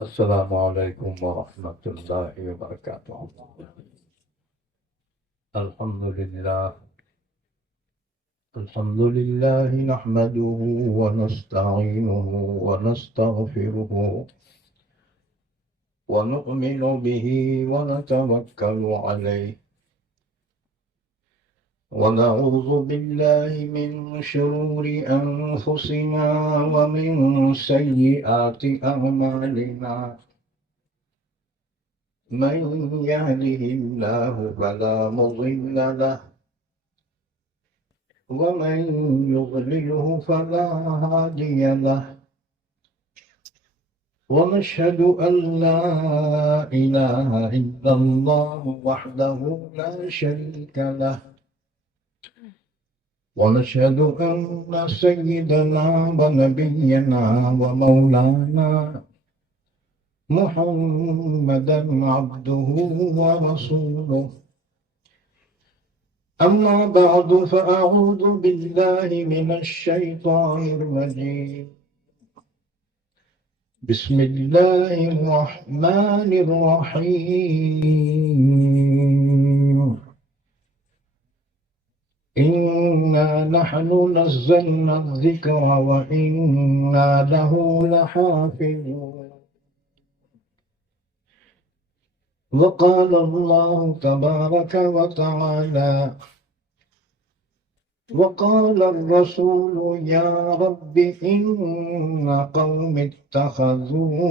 السلام علیکم ورحمۃ اللہ وبرکاتہ۔ الحمد للہ نحمده ونستعینه ونستغفره ونؤمن به ونتوکل علیہ ونعوذ باللہ من شرور انفسنا ومن سیئات اعمالنا من يهده الله فلا مضل له ومن يضلله فلا هادي له ونشهد أن لا إله إلا الله وحده لا شريك له ونشهد أن سيدنا ونبينا ومولانا محمدا عبده ورسوله أما بعد فأعوذ بالله من الشيطان الرجيم بسم الله الرحمن الرحيم إنا نحن نزلنا الذكر وإنا له لحافظون وقال الله تبارك وتعالى وقال الرسول يا رب إن قوم اتخذوا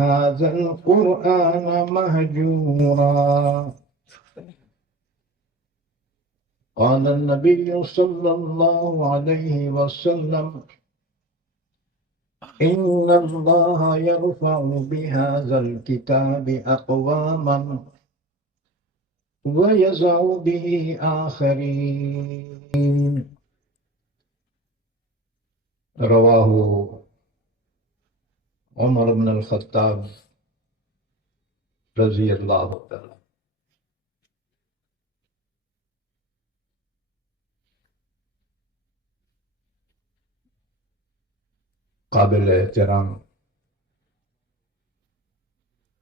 هذا القرآن مهجورا قال النبي صلى الله عليه وسلم إن الله يرفع بهذا الكتاب أقواما ويزع به آخرين رواه عمر بن الخطاب رضی اللہ تعالی۔ قابل احترام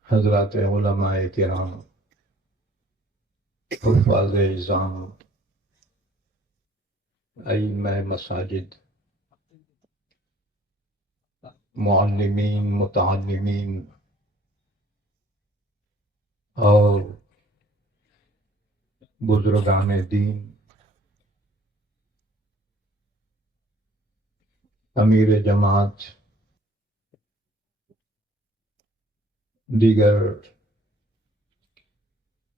حضرات علماء کرام، حفاظ اعظام، ائمہ مساجد، معلمین، متعلمین اور بزرگان دین، امیر جماعت، دیگر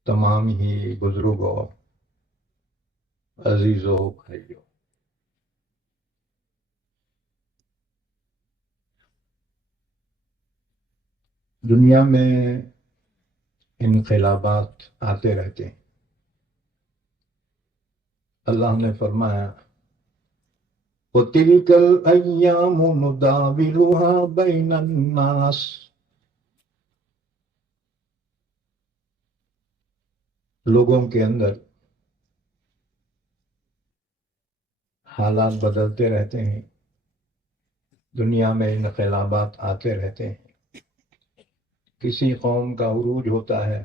تمام ہی بزرگوں، عزیزوں، بھائیوں، دنیا میں انقلابات آتے رہتے ہیں۔ اللہ نے فرمایا وَتِلْكَ الْأَيَّامُ نُدَاوِلُهَا بَيْنَ النَّاسِ، لوگوں کے اندر حالات بدلتے رہتے ہیں، دنیا میں انقلابات آتے رہتے ہیں، کسی قوم کا عروج ہوتا ہے،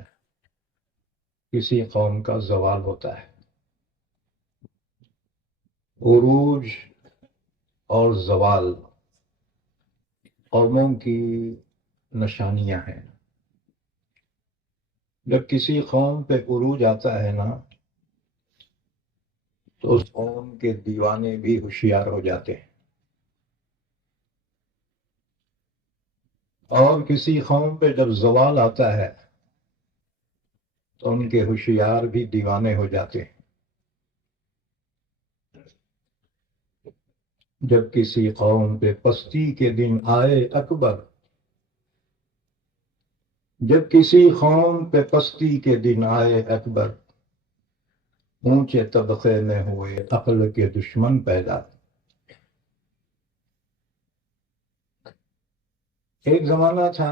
کسی قوم کا زوال ہوتا ہے۔ عروج اور زوال قوموں کی نشانیاں ہیں۔ جب کسی قوم پہ عروج آتا ہے نا تو اس قوم کے دیوانے بھی ہوشیار ہو جاتے ہیں، اور کسی قوم پہ جب زوال آتا ہے تو ان کے ہوشیار بھی دیوانے ہو جاتے ہیں۔ جب کسی قوم پہ پستی کے دن آئے اکبر، جب کسی قوم پہ پستی کے دن آئے اکبر، اونچے طبقے میں ہوئے عقل کے دشمن پیدا۔ ایک زمانہ تھا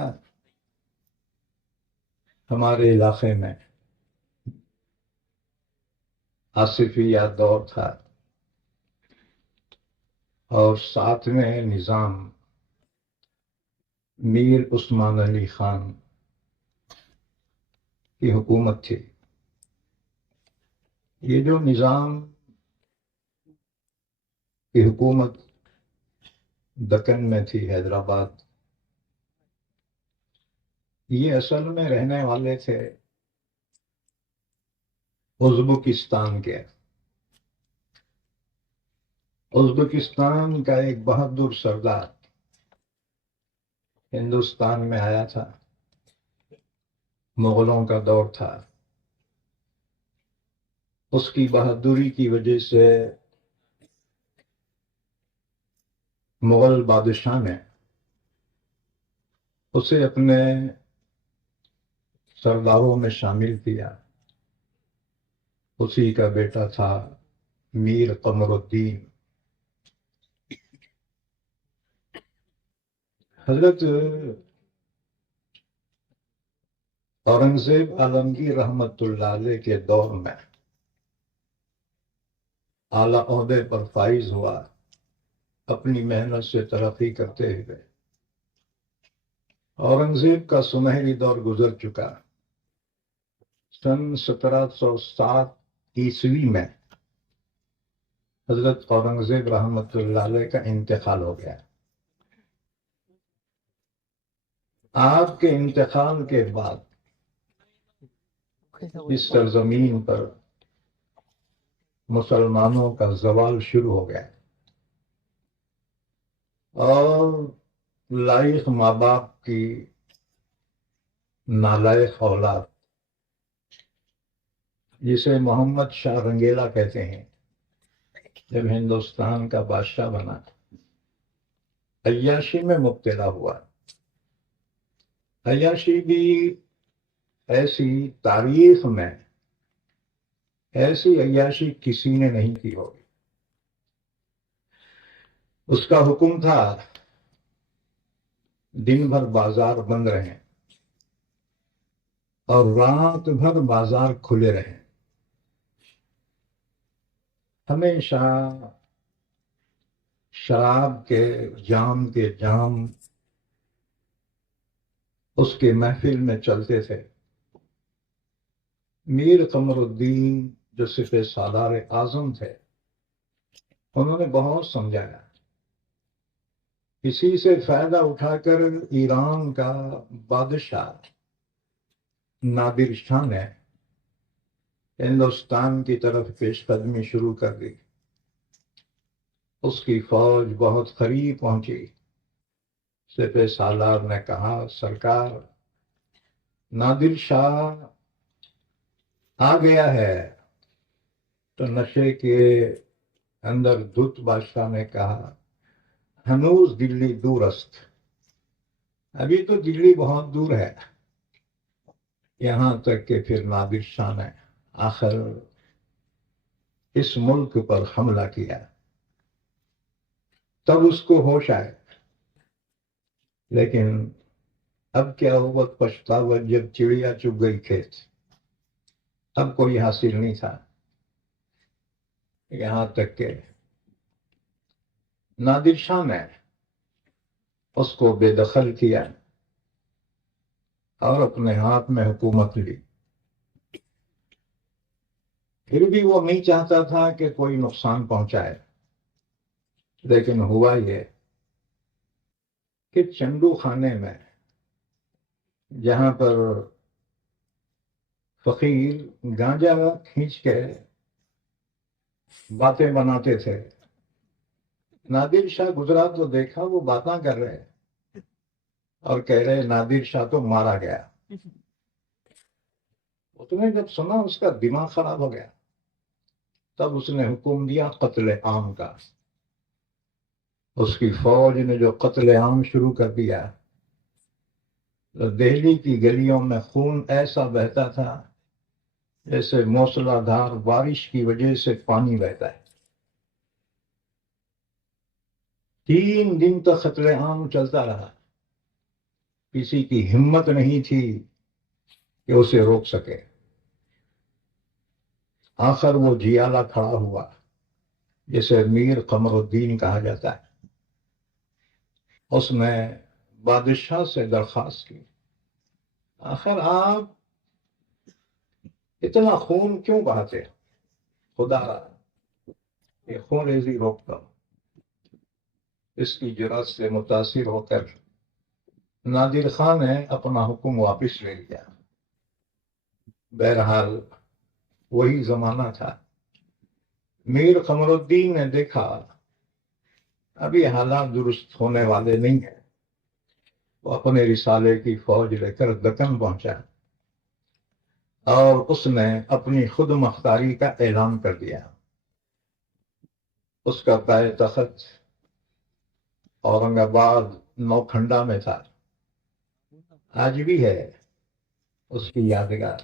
ہمارے علاقے میں، آصفیہ دور تھا، اور ساتھ میں نظام میر عثمان علی خان کی حکومت تھی. یہ جو نظام کی حکومت دکن میں تھی، حیدرآباد، یہ اصل میں رہنے والے تھے ازبکستان کے. ازبکستان کا ایک بہادر سردار ہندوستان میں آیا تھا. مغلوں کا دور تھا. اس کی بہادری کی وجہ سے مغل بادشاہ نے اسے اپنے سرداروں میں شامل کیا. اسی کا بیٹا تھا میر قمر الدین. حضرت اورنگزیب عالمگیر رحمت اللہ علیہ کے دور میں اعلیٰ عہدے پر فائز ہوا، اپنی محنت سے ترقی کرتے ہوئے. اورنگزیب کا سنہری دور گزر چکا. سن 1707 عیسوی میں حضرت اورنگزیب رحمت اللہ علیہ کا انتقال ہو گیا. آپ کے انتقال کے بعد اس سرزمین پر مسلمانوں کا زوال شروع ہو گیا، اور لائق ماں باپ کی نالائق اولاد، جسے محمد شاہ رنگیلا کہتے ہیں، جب ہندوستان کا بادشاہ بنا عیاشی میں مبتلا ہوا. عیاشی بھی ایسی تاریخ میں ایسی عیاشی کسی نے نہیں کی ہوگی. اس کا حکم تھا دن بھر بازار بند رہیں اور رات بھر بازار کھلے رہیں. ہمیشہ شراب کے جام اس کے محفل میں چلتے تھے. میر قمر الدین جو سپہ سالار اعظم تھے، انہوں نے بہت سمجھایا. اسی سے فائدہ اٹھا کر ایران کا بادشاہ نادر شاہ نے ہندوستان کی طرف پیش قدمی شروع کر دی. اس کی فوج بہت قریب پہنچی. سپہ سالار نے کہا، سرکار، نادر شاہ آ گیا ہے. تو نشے کے اندر دھت بادشاہ نے کہا، ہنوز دلی دور است، ابھی تو دلی بہت دور ہے. یہاں تک کہ پھر نادر شاہ نے آخر اس ملک پر حملہ کیا. تب اس کو ہوش آئے. لیکن اب کیا ہوا، پچھتاوا جب چڑیا چگ گئی کھیت. اب کوئی حاصل نہیں تھا. یہاں تک کہ نادر شاہ نے اس کو بے دخل کیا اور اپنے ہاتھ میں حکومت لی. پھر بھی وہ نہیں چاہتا تھا کہ کوئی نقصان پہنچائے. لیکن ہوا یہ کہ چنڈو خانے میں، جہاں پر فقیر گانجا کھینچ کے باتیں بناتے تھے، نادر شاہ گزرا تو دیکھا وہ باتیں کر رہے اور کہہ رہے نادر شاہ تو مارا گیا. اس نے جب سنا اس کا دماغ خراب ہو گیا. تب اس نے حکم دیا قتل عام کا. اس کی فوج نے جو قتل عام شروع کر دیا، دہلی کی گلیوں میں خون ایسا بہتا تھا جیسے موسلا دھار بارش کی وجہ سے پانی بہتا ہے. 3 دن تک قتل عام چلتا رہا. کسی کی ہمت نہیں تھی کہ اسے روک سکے. آخر وہ جیالہ کھڑا ہوا، جسے میر قمر الدین کہا جاتا ہے. اس نے بادشاہ سے درخواست کی، آخر آپ اتنا خون کیوں بہاتے ہیں؟ خدا یہ خون ریزی روکتا ہوں۔ اس کی جرات سے متاثر ہو کر نادر خان نے اپنا حکم واپس لے لیا۔ بہرحال وہی زمانہ تھا۔ میر قمر الدین نے دیکھا ابھی حالات درست ہونے والے نہیں ہیں، وہ اپنے رسالے کی فوج لے کر دکن پہنچا اور اس نے اپنی خود مختاری کا اعلان کر دیا۔ اس کا پائے تخت اورنگ آباد نوکھنڈا میں تھا، آج بھی ہے اس کی یادگار۔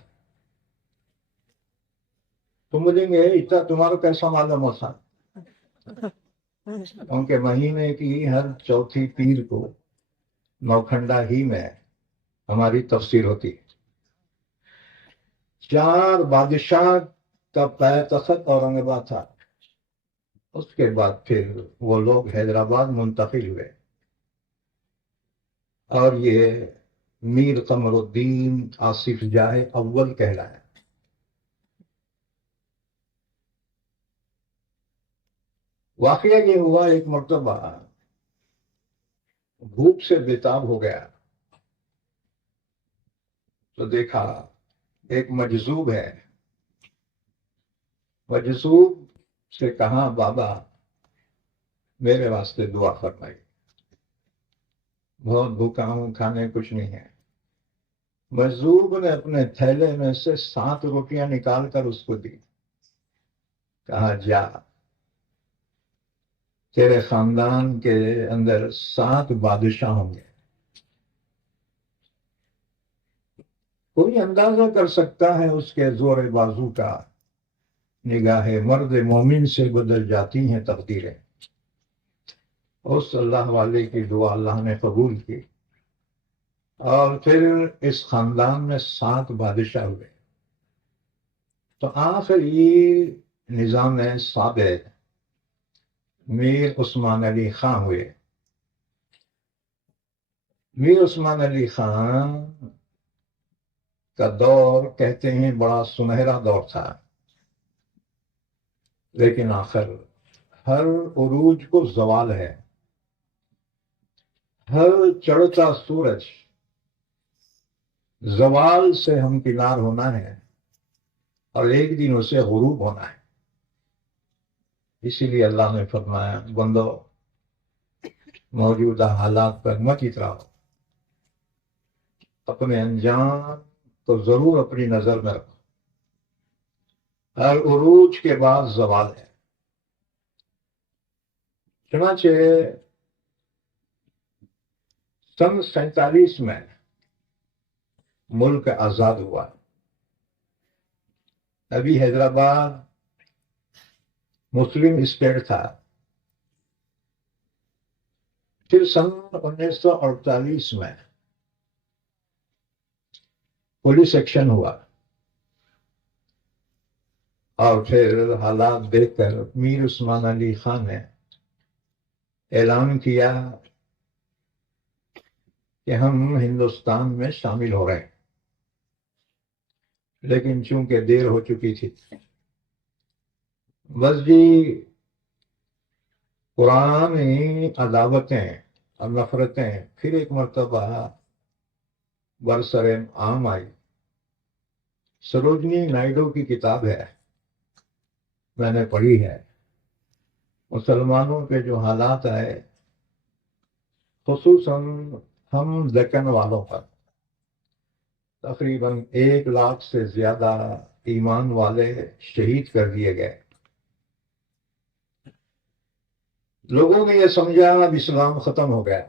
تم بولیں گے اتنا تمہارا کیسا معلوم ہوتا؟ کیونکہ مہینے کی ہر چوتھی پیر کو نوکھنڈا ہی میں ہماری تفسیر ہوتی ہے۔ 4 بادشاہ کا پائے تخت اورنگ آباد تھا، اس کے بعد پھر وہ لوگ حیدرآباد منتقل ہوئے اور یہ میر قمر الدین آصف جاہ اول کہلایا۔ واقعہ یہ ہوا، ایک مرتبہ بھوک سے بےتاب ہو گیا تو دیکھا ایک مجذوب ہے، مجذوب سے کہا بابا میرے واسطے دعا فرمائی، بہت بھوکا ہوں، کھانے کچھ نہیں ہے۔ مجذوب نے اپنے تھیلے میں سے 7 روٹیاں نکال کر اس کو دی، کہا جا تیرے خاندان کے اندر 7 بادشاہ ہوں گے۔ کوئی اندازہ کر سکتا ہے اس کے زور بازو کا، نگاہ مرد مومن سے بدل جاتی ہیں تقدیریں۔ اس اللہ والے کی دعا اللہ نے قبول کی اور پھر اس خاندان میں 7 بادشاہ ہوئے۔ تو آخری نظام ثابت میر عثمان علی خان ہوئے۔ میر عثمان علی خان کا دور کہتے ہیں بڑا سنہرا دور تھا، لیکن آخر ہر عروج کو زوال ہے، ہر چڑھتا سورج زوال سے ہمکنار ہونا ہے اور ایک دن اسے غروب ہونا ہے۔ اسی لیے اللہ نے فرمایا بندو موجودہ حالات پر مت اتراؤ، اپنے انجام تو ضرور اپنی نظر میں رکھو، ہر عروج کے بعد زوال ہے۔ چنانچہ سن 47 میں ملک آزاد ہوا، ابھی حیدرآباد مسلم اسٹیٹ تھا۔ پھر سن 1948 میں پولیس ایکشن ہوا اور پھر حالات دیکھ کر میر عثمان علی خان نے اعلان کیا کہ ہم ہندوستان میں شامل ہو رہے ہیں، لیکن چونکہ دیر ہو چکی تھی، بس جی پرانی عداوتیں اور نفرتیں پھر ایک مرتبہ برسر عام آئی۔ سروجنی نائیڈو کی کتاب ہے، میں نے پڑھی ہے، مسلمانوں کے جو حالات آئے خصوصاً ہم دکن والوں پر، تقریباً 1 لاکھ سے زیادہ ایمان والے شہید کر دیے گئے۔ لوگوں نے یہ سمجھا اب اسلام ختم ہو گیا،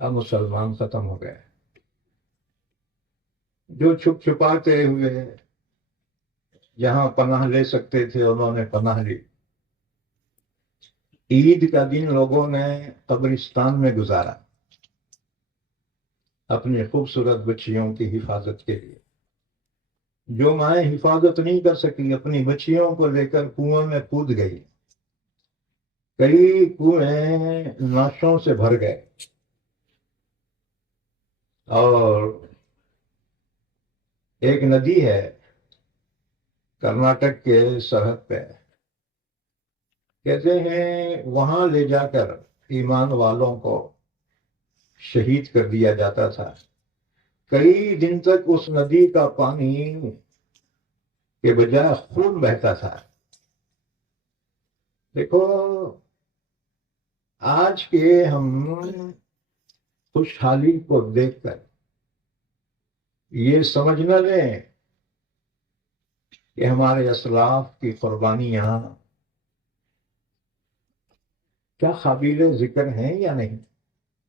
اب مسلمان ختم ہو گئے۔ جو چھپ چھپاتے ہوئے جہاں پناہ لے سکتے تھے انہوں نے پناہ لی۔ عید کا دن لوگوں نے قبرستان میں گزارا اپنی خوبصورت بچیوں کی حفاظت کے لیے۔ جو مائیں حفاظت نہیں کر سکی اپنی بچیوں کو لے کر کنویں میں کود گئی، کئی کنویں لاشوں سے بھر گئے۔ اور ایک ندی ہے کرناٹک کے سرحد پہ، کہتے ہیں وہاں لے جا کر ایمان والوں کو شہید کر دیا جاتا تھا۔ کئی دن تک اس ندی کا پانی کے بجائے خون بہتا تھا۔ دیکھو آج کے ہم خوشحالی کو دیکھ کر یہ سمجھ نہ لیں کہ ہمارے اسلاف کی قربانیاں کیا قابل ذکر ہیں یا نہیں۔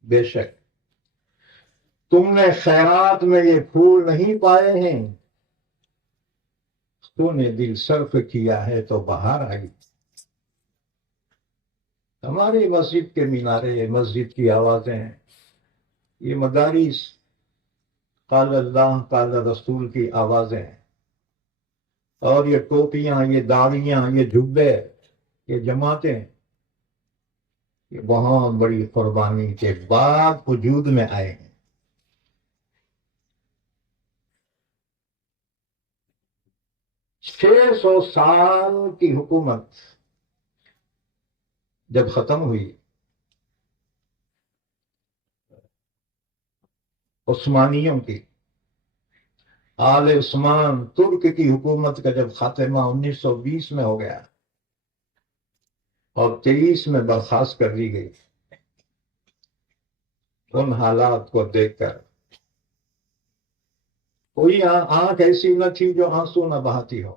بے شک تم نے خیرات میں یہ پھول نہیں پائے ہیں، تو نے دل صرف کیا ہے تو بہار آئی۔ ہماری مسجد کے مینارے، مسجد کی آوازیں، یہ مدارس، قال اللہ قال رسول کی آوازیں، اور یہ ٹوپیاں، یہ داڑیاں، یہ جبے، یہ جماعتیں، یہ بہت بڑی قربانی کے بعد وجود میں آئے ہیں۔ 600 سال کی حکومت جب ختم ہوئی، عثمانیوں کی، آل عثمان ترک کی حکومت کا جب خاتمہ 1920 میں ہو گیا اور 23 میں برخاست کر دی گئی، ان حالات کو دیکھ کر کوئی آنکھ ایسی نہ تھی جو آنسو نہ بہاتی ہو۔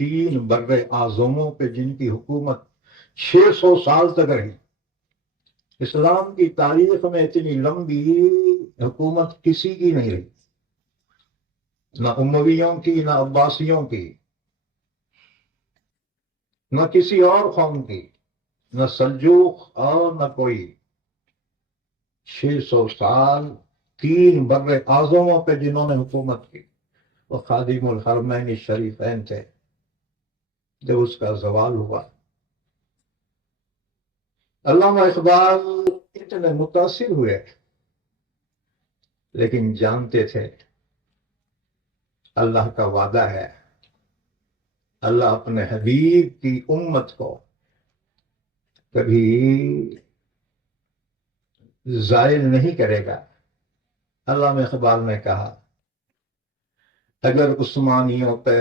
3 بر اعظموں پہ جن کی حکومت 600 سال تک رہی، اسلام کی تاریخ میں اتنی لمبی حکومت کسی کی نہیں رہی، نہ امویوں کی، نہ عباسیوں کی، نہ کسی اور قوم کی، نہ سلجوق اور نہ کوئی۔ 600 سال 3 بر اعظموں پہ جنہوں نے حکومت کی، وہ خادم الحرمین الشریفین تھے۔ جب اس کا زوال ہوا، علامہ اقبال اتنے متاثر ہوئے، لیکن جانتے تھے اللہ کا وعدہ ہے، اللہ اپنے حبیب کی امت کو کبھی زائل نہیں کرے گا۔ علامہ اقبال نے کہا اگر عثمانیوں پہ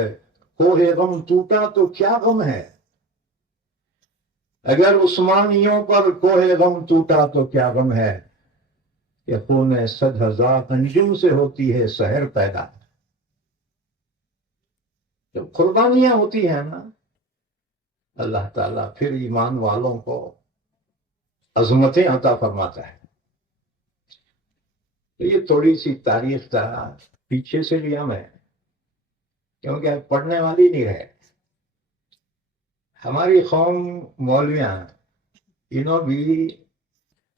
کوہ غم ٹوٹا تو کیا غم ہے، اگر عثمانیوں پر کوہ غم ٹوٹا تو کیا غم ہے، کہ خون 100,000 انجم سے ہوتی ہے سحر پیدا۔ جب قربانیاں ہوتی ہیں نا، اللہ تعالیٰ پھر ایمان والوں کو عظمتیں عطا فرماتا ہے۔ تو یہ تھوڑی سی تاریخ کا پیچھے سے لیا میں، کیونکہ پڑھنے والی نہیں رہے۔ ہماری قوم مولویاں، انہوں بھی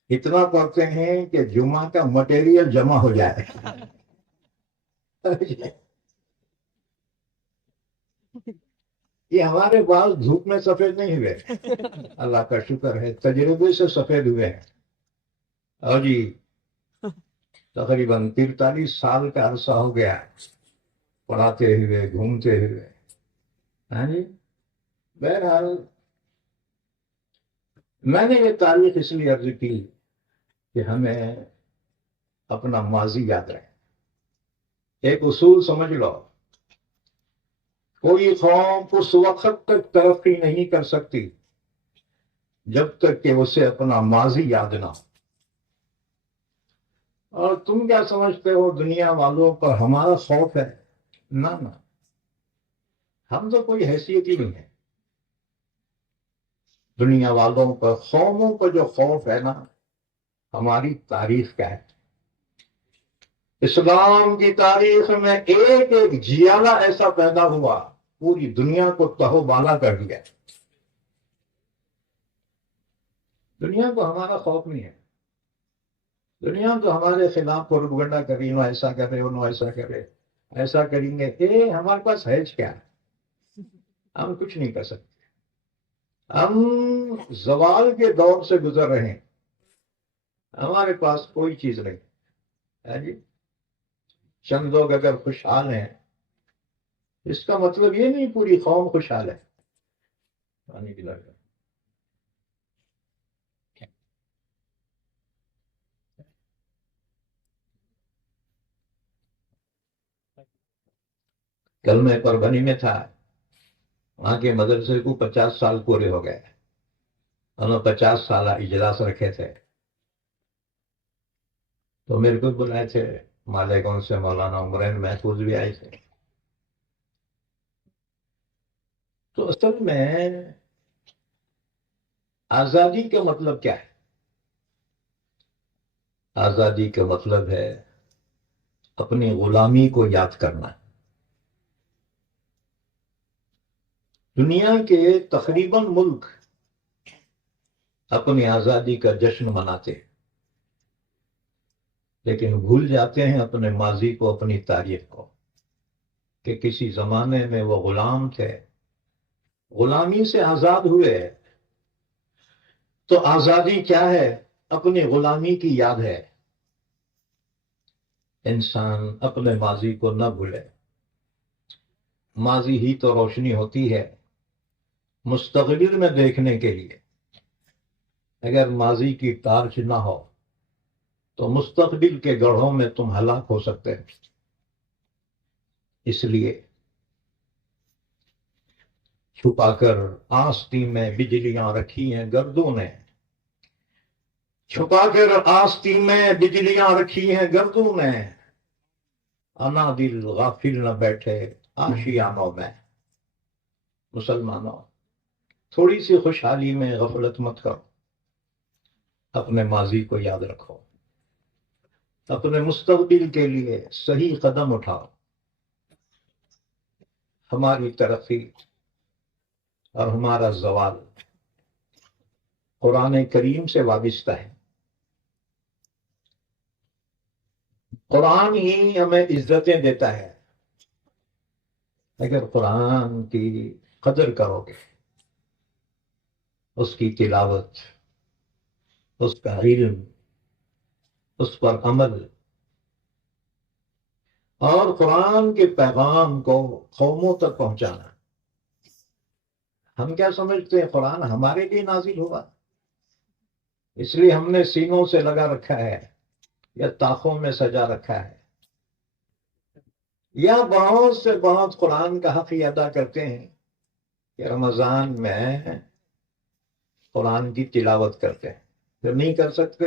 اتنا پڑھتے ہیں کہ جمعہ کا مٹیریل جمع ہو جائے۔ یہ ہمارے بال دھوپ میں سفید نہیں ہوئے، اللہ کا شکر ہے تجربے سے سفید ہوئے ہیں۔ اور جی تقریباً 43 سال کا عرصہ ہو گیا پڑھاتے ہوئے، گھومتے ہوئے۔ ہاں جی، بہرحال میں نے یہ تاریخ اس لیے عرض کی کہ ہمیں اپنا ماضی یاد رہے۔ ایک اصول سمجھ لو، کوئی قوم اس وقت تک ترقی نہیں کر سکتی جب تک کہ اسے اپنا ماضی یاد نہ ہو۔ اور تم کیا سمجھتے ہو دنیا والوں پر ہمارا خوف ہے؟ نہ نہ، ہم تو کوئی حیثیت ہی نہیں ہے۔ دنیا والوں پر، قوموں پر جو خوف ہے نا، ہماری تاریخ کا ہے۔ اسلام کی تاریخ میں ایک ایک جیالہ ایسا پیدا ہوا، پوری دنیا کو تہو بالا کر دیا۔ دنیا کو ہمارا خوف نہیں ہے، دنیا تو ہمارے خلاف پروپیگنڈا کری، انہوں ایسا کرے، انہوں ایسا کرے، ایسا کریں گے۔ ہمارے پاس ہے کیا؟ ہم کچھ نہیں کر سکتے۔ ہم زوال کے دور سے گزر رہے ہیں، ہمارے پاس کوئی چیز نہیں۔ ہے جی، چند لوگ اگر خوشحال ہیں اس کا مطلب یہ نہیں پوری قوم خوشحال ہے. پانی پلا کر. کل میں پربھنی میں تھا، وہاں کے مدرسے کو 50 سال پورے ہو گئے. انہوں 50 سالہ اجلاس رکھے تھے، تو میرے کو بلائے تھے مالیگاؤں سے مولانا عمرین محفوظ بھی آئے تھے. تو اصل میں آزادی کا مطلب کیا ہے؟ آزادی کا مطلب ہے اپنی غلامی کو یاد کرنا. دنیا کے تقریباً ملک اپنی آزادی کا جشن مناتے، لیکن بھول جاتے ہیں اپنے ماضی کو، اپنی تاریخ کو، کہ کسی زمانے میں وہ غلام تھے، غلامی سے آزاد ہوئے. تو آزادی کیا ہے؟ اپنی غلامی کی یاد ہے. انسان اپنے ماضی کو نہ بھولے. ماضی ہی تو روشنی ہوتی ہے مستقبل میں دیکھنے کے لیے. اگر ماضی کی ٹارچ نہ ہو تو مستقبل کے گڑھوں میں تم ہلاک ہو سکتے ہیں. اس لیے چھپا کر آستین میں بجلیاں رکھی ہیں گردوں نے، چھپا کر آستین میں بجلیاں رکھی ہیں گردوں نے، انا دل غافل نہ بیٹھے آشیانوں میں. مسلمانوں، تھوڑی سی خوشحالی میں غفلت مت کرو، اپنے ماضی کو یاد رکھو، اپنے مستقبل کے لیے صحیح قدم اٹھاؤ. ہماری ترقی اور ہمارا زوال قرآن کریم سے وابستہ ہے. قرآن ہی ہمیں عزتیں دیتا ہے. اگر قرآن کی قدر کرو گے، اس کی تلاوت، اس کا علم، اس پر عمل، اور قرآن کے پیغام کو قوموں تک پہنچانا. ہم کیا سمجھتے ہیں قرآن ہمارے لیے نازل ہوا، اس لیے ہم نے سینوں سے لگا رکھا ہے یا طاقوں میں سجا رکھا ہے، یا بہت سے بہت قرآن کا حق ہی ادا کرتے ہیں کہ رمضان میں قرآن کی تلاوت کرتے ہیں. جو نہیں کر سکتے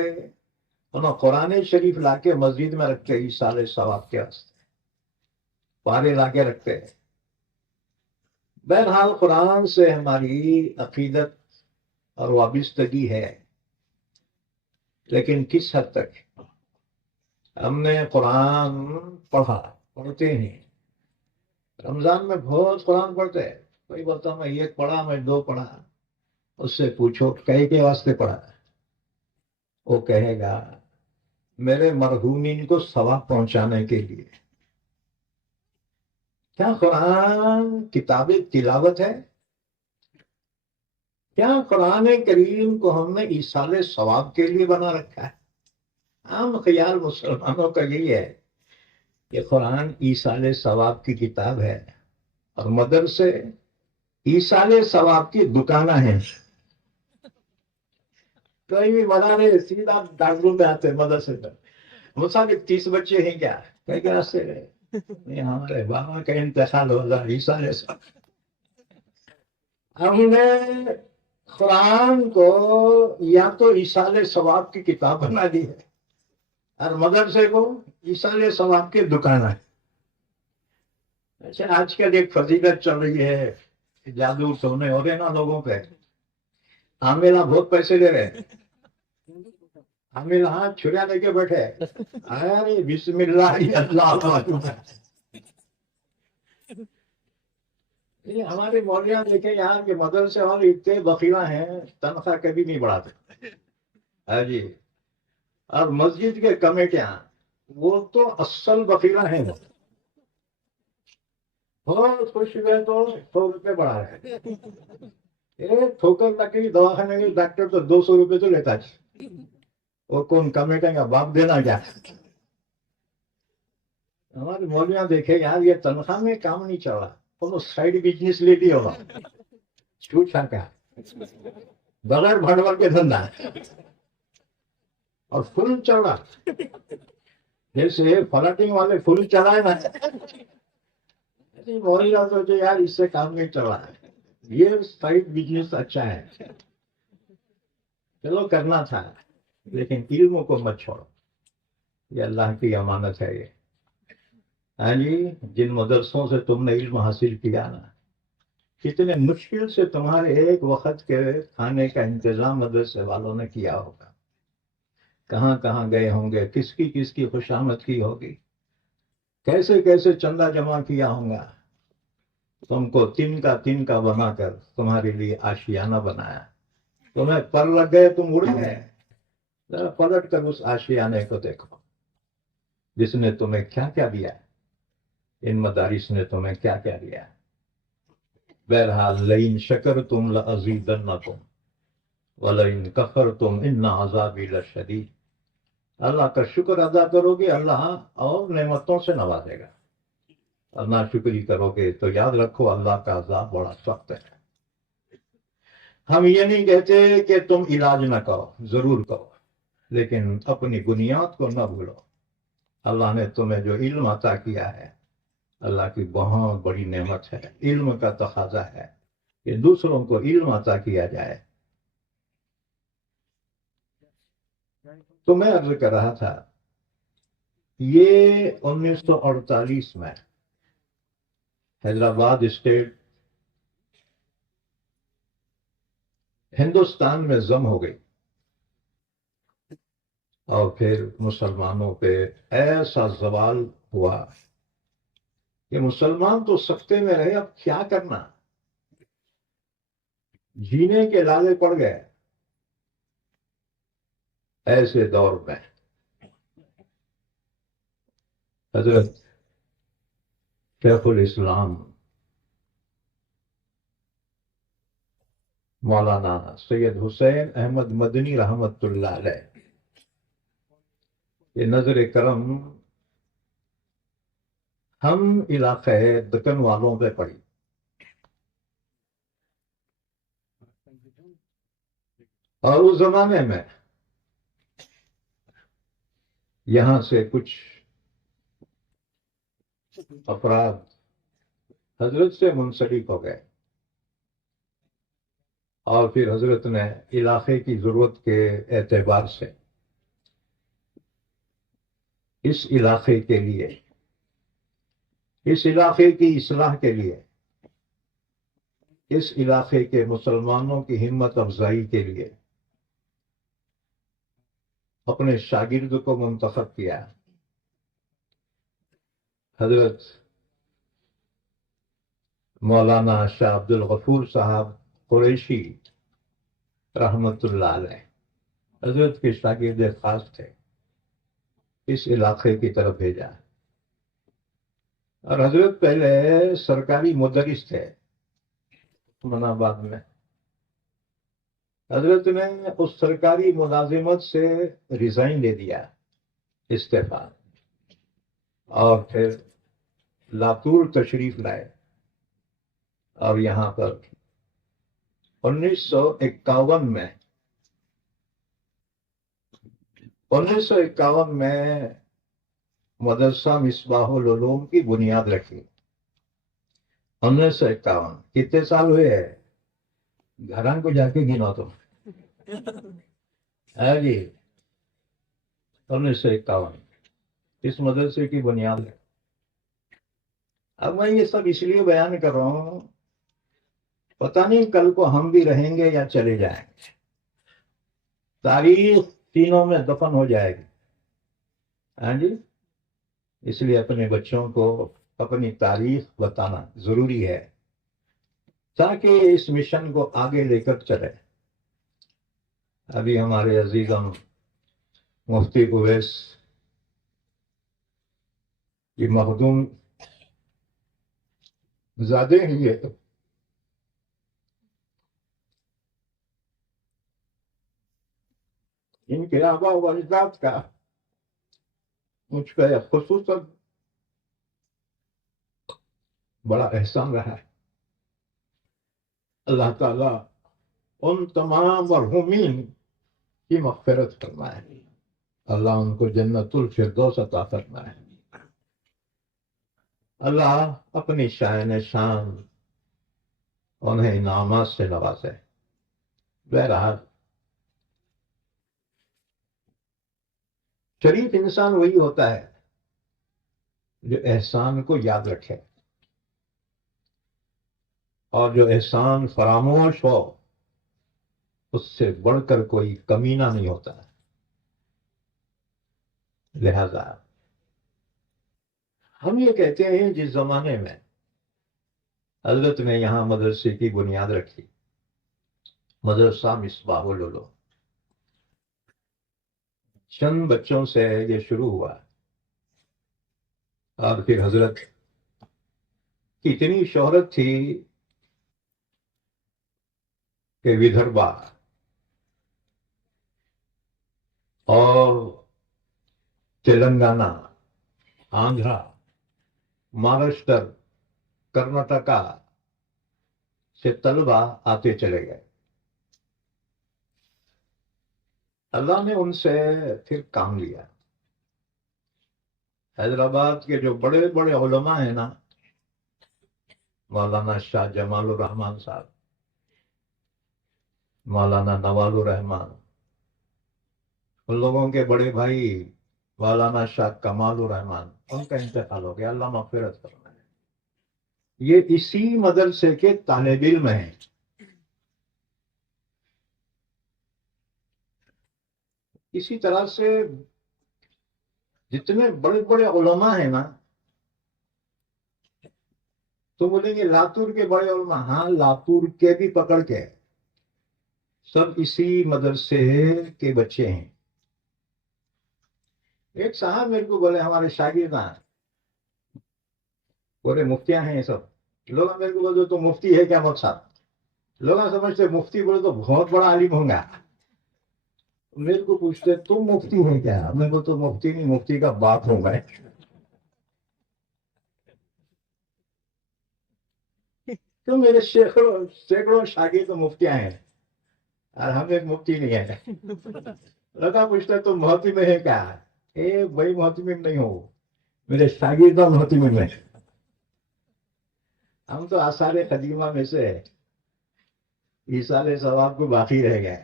انہوں قرآن شریف لا کے مسجد میں رکھتے ہی سال ثواب کے واسطے پارے لا کے رکھتے ہیں. بہرحال قرآن سے ہماری عقیدت اور وابستگی ہے، لیکن کس حد تک؟ ہم نے قرآن پڑھتے ہیں. رمضان میں بہت قرآن پڑھتے ہیں. کوئی بولتا میں ایک پڑھا، میں 2 پڑھا. اس سے پوچھو کہے کے واسطے پڑھا؟ وہ کہے گا میرے مرحومین کو ثواب پہنچانے کے لیے. کیا قرآن کتاب تلاوت ہے؟ کیا قرآن کریم کو ہم نے ایصال ثواب کے لیے بنا رکھا ہے؟ عام خیال مسلمانوں کا یہی ہے کہ قرآن ایصال ثواب کی کتاب ہے اور مدرسے ایصال ثواب کی دکانیں ہیں. کوئی بھی بنا رہے سیدھا ڈاکٹروں پہ آتے مدرسے پہ. مسافر 30 بچے ہیں کیا؟ کئی کہ راستے رہے نہیں، ہمارے بابا کا انتقال ہو رہا ایصال ثواب. ہم نے قرآن کو یا تو ایصال ثواب کی کتاب بنا دی ہے اور مدرسے کو ایصال ثواب کی دکان ہے. اچھا، آج کل ایک فضیلت چل رہی ہے، جادو سونے ہو رہے نا لوگوں پہ. عاملہ بہت پیسے دے رہے ہیں، عامل ہاں چھریا لے کے بیٹھے، ارے بسم اللہ اللہ اکبر. ہمارے مولیاں دیکھیں یہاں کے مدرسے والے اتنے بخیلہ ہیں، تنخواہ کبھی نہیں بڑھاتے. ہاں جی. اور مسجد کے کمیٹیاں وہ تو اصل بخیلہ ہیں، بہت خوش ہوئے تو 100 روپے بڑھا رہے ہیں. ٹھوکر لگی دواخانے میں ڈاکٹر تو 200 روپے تو لیتا ہے. وہ کون کمیٹے کا باپ دینا کیا؟ ہمارے مولویاں دیکھے یار یہ تنخواہ میں کام نہیں چل رہا، تو سائڈ بزنس لے لی ہوگا، چھوٹ چھاٹا بغیر بھنڈوال کے دھندا اور فل چل رہا، جیسے فلٹنگ والے فل چلائے نا، مولویاں سوچے یار اس سے کام نہیں چل رہا ہے، یہ سائڈ بزنس اچھا ہے، چلو کرنا تھا، لیکن علم کو مت چھوڑو، یہ اللہ کی امانت ہے یہ۔ ہاں جی، جن مدرسوں سے تم نے علم حاصل کیا نا، کتنے مشکل سے تمہارے ایک وقت کے کھانے کا انتظام مدرسے والوں نے کیا ہوگا، کہاں کہاں گئے ہوں گے، کس کی خوشامد کی ہوگی، کیسے کیسے چندہ جمع کیا ہوگا، تم کو تن کا بنا کر تمہارے لیے آشیانہ بنایا، تمہیں پر لگ گئے، تم اڑ گئے، ذرا پلٹ کر اس آشیانے کو دیکھو، جس نے تمہیں کیا کیا دیا، ان مدارس نے تمہیں کیا کیا دیا۔ بہرحال لئن شکرتم لازیدنکم ولئن کفرتم ان عذابی لشدید، اللہ کا شکر ادا کرو گے اللہ اور نعمتوں سے نوازے گا، اور نہ شکری کرو گے تو یاد رکھو اللہ کا عذاب بڑا سخت ہے۔ ہم یہ نہیں کہتے کہ تم علاج نہ کرو، ضرور کرو، لیکن اپنی بنیاد کو نہ بھولو۔ اللہ نے تمہیں جو علم عطا کیا ہے، اللہ کی بہت بڑی نعمت ہے، علم کا تقاضا ہے کہ دوسروں کو علم عطا کیا جائے۔ تو میں عرض کر رہا تھا، یہ 1948 میں حیدرآباد اسٹیٹ ہندوستان میں ضم ہو گئی، اور پھر مسلمانوں پہ ایسا زوال ہوا کہ مسلمان تو سکتے میں رہے، اب کیا کرنا، جینے کے لالے پڑ گئے۔ ایسے دور میں حضرت شیخ الاسلام مولانا سید حسین احمد مدنی رحمت اللہ علیہ، یہ نظر کرم ہم علاقے دکن والوں پہ پڑی، اور اس زمانے میں یہاں سے کچھ افراد حضرت سے منسلک ہو گئے، اور پھر حضرت نے علاقے کی ضرورت کے اعتبار سے اس علاقے کے لیے، اس علاقے کی اصلاح کے لیے، اس علاقے کے مسلمانوں کی ہمت افزائی کے لیے اپنے شاگرد کو منتخب کیا، حضرت مولانا شاہ عبد الغفور صاحب قریشی رحمت اللہ علیہ حضرت کے شاگرد خاص تھے، اس علاقے کی طرف بھیجا، اور حضرت پہلے سرکاری مدرس تھے عثمان آباد میں، حضرت نے اس سرکاری ملازمت سے ریزائن دے دیا، استعفا، اور پھر لاتور تشریف لائے، اور یہاں پر 1951 میں مدرسہ مصباح العلوم کی بنیاد رکھی۔ 1951 کتنے سال ہوئے ہیں؟ گھران کو جا کے گنو تم ہے جی، 1951 اس مدرسے کی بنیاد ہے۔ اب میں یہ سب اس لیے بیان کر رہا ہوں، پتہ نہیں کل کو ہم بھی رہیں گے یا چلے جائیں گے، تاریخ تینوں میں دفن ہو جائے گی، ہاں جی، اس لیے اپنے بچوں کو اپنی تاریخ بتانا ضروری ہے تاکہ اس مشن کو آگے لے کر چلے۔ ابھی ہمارے عزیزم مفتی اویس یہ مخدوم زیادہ ہی ہے، ان کے آبا و اجداد کا مجھ پہ خصوصاً بڑا احسان رہا ہے. اللہ تعالیٰ ان تمام مرحومین کی مغفرت فرمائے. اللہ ان کو جنت الفردوس عطا فرمائے. اللہ اپنی شان انہیں انعامات سے نوازے. بہرحال شریف انسان وہی ہوتا ہے جو احسان کو یاد رکھے، اور جو احسان فراموش ہو اس سے بڑھ کر کوئی کمینہ نہیں ہوتا. لہذا ہم یہ کہتے ہیں جس زمانے میں حضرت نے یہاں مدرسے کی بنیاد رکھی، مدرسہ مصباح العلوم، چند بچوں سے یہ شروع ہوا، اور پھر حضرت کی اتنی شہرت تھی کہ ودربھا اور تلنگانہ، آندھرا، مہاراشٹر، کرناٹکا سے طلبہ آتے چلے گئے. اللہ نے ان سے پھر کام لیا. حیدرآباد کے جو بڑے بڑے علماء ہیں نا، مولانا شاہ جمال الرحمان صاحب، مولانا نوال الرحمان، ان لوگوں کے بڑے بھائی مولانا شاہ کمال الرحمان، ان کا انتقال ہو گیا. اللہ مغفرت فرمائے. یہ اسی مدرسے کے طالب علم ہیں. اسی طرح سے جتنے بڑے بڑے علماء ہیں نا، تو بولیں گے لاتور کے بڑے علماء، ہاں لاتور کے بھی پکڑ کے سب اسی مدرسے کے بچے ہیں. ایک صاحب میرے کو بولے، ہمارے شاگرد ہیں، بولے مفتیاں ہیں یہ سب. لوگ میرے کو بولتے تو مفتی ہے کیا مت صاحب؟ لوگ سمجھتے مفتی بولے تو بہت بڑا عالم ہوں گا. میرے کو پوچھتے تم مفتی ہے کیا؟ میں کو تو مفتی نہیں، مفتی کا باپ ہوں میں. تو میرے سینکڑوں شاگرد تو مفتیاں ہیں، اور ہم ایک مفتی نہیں ہے. لگا پوچھتا تو محتم ہے کیا؟ بھائی محتم نہیں ہو، میرے شاگرد محتم میں. ہم تو آثار قدیمہ میں سے ایصال ثواب کو باقی رہ گئے.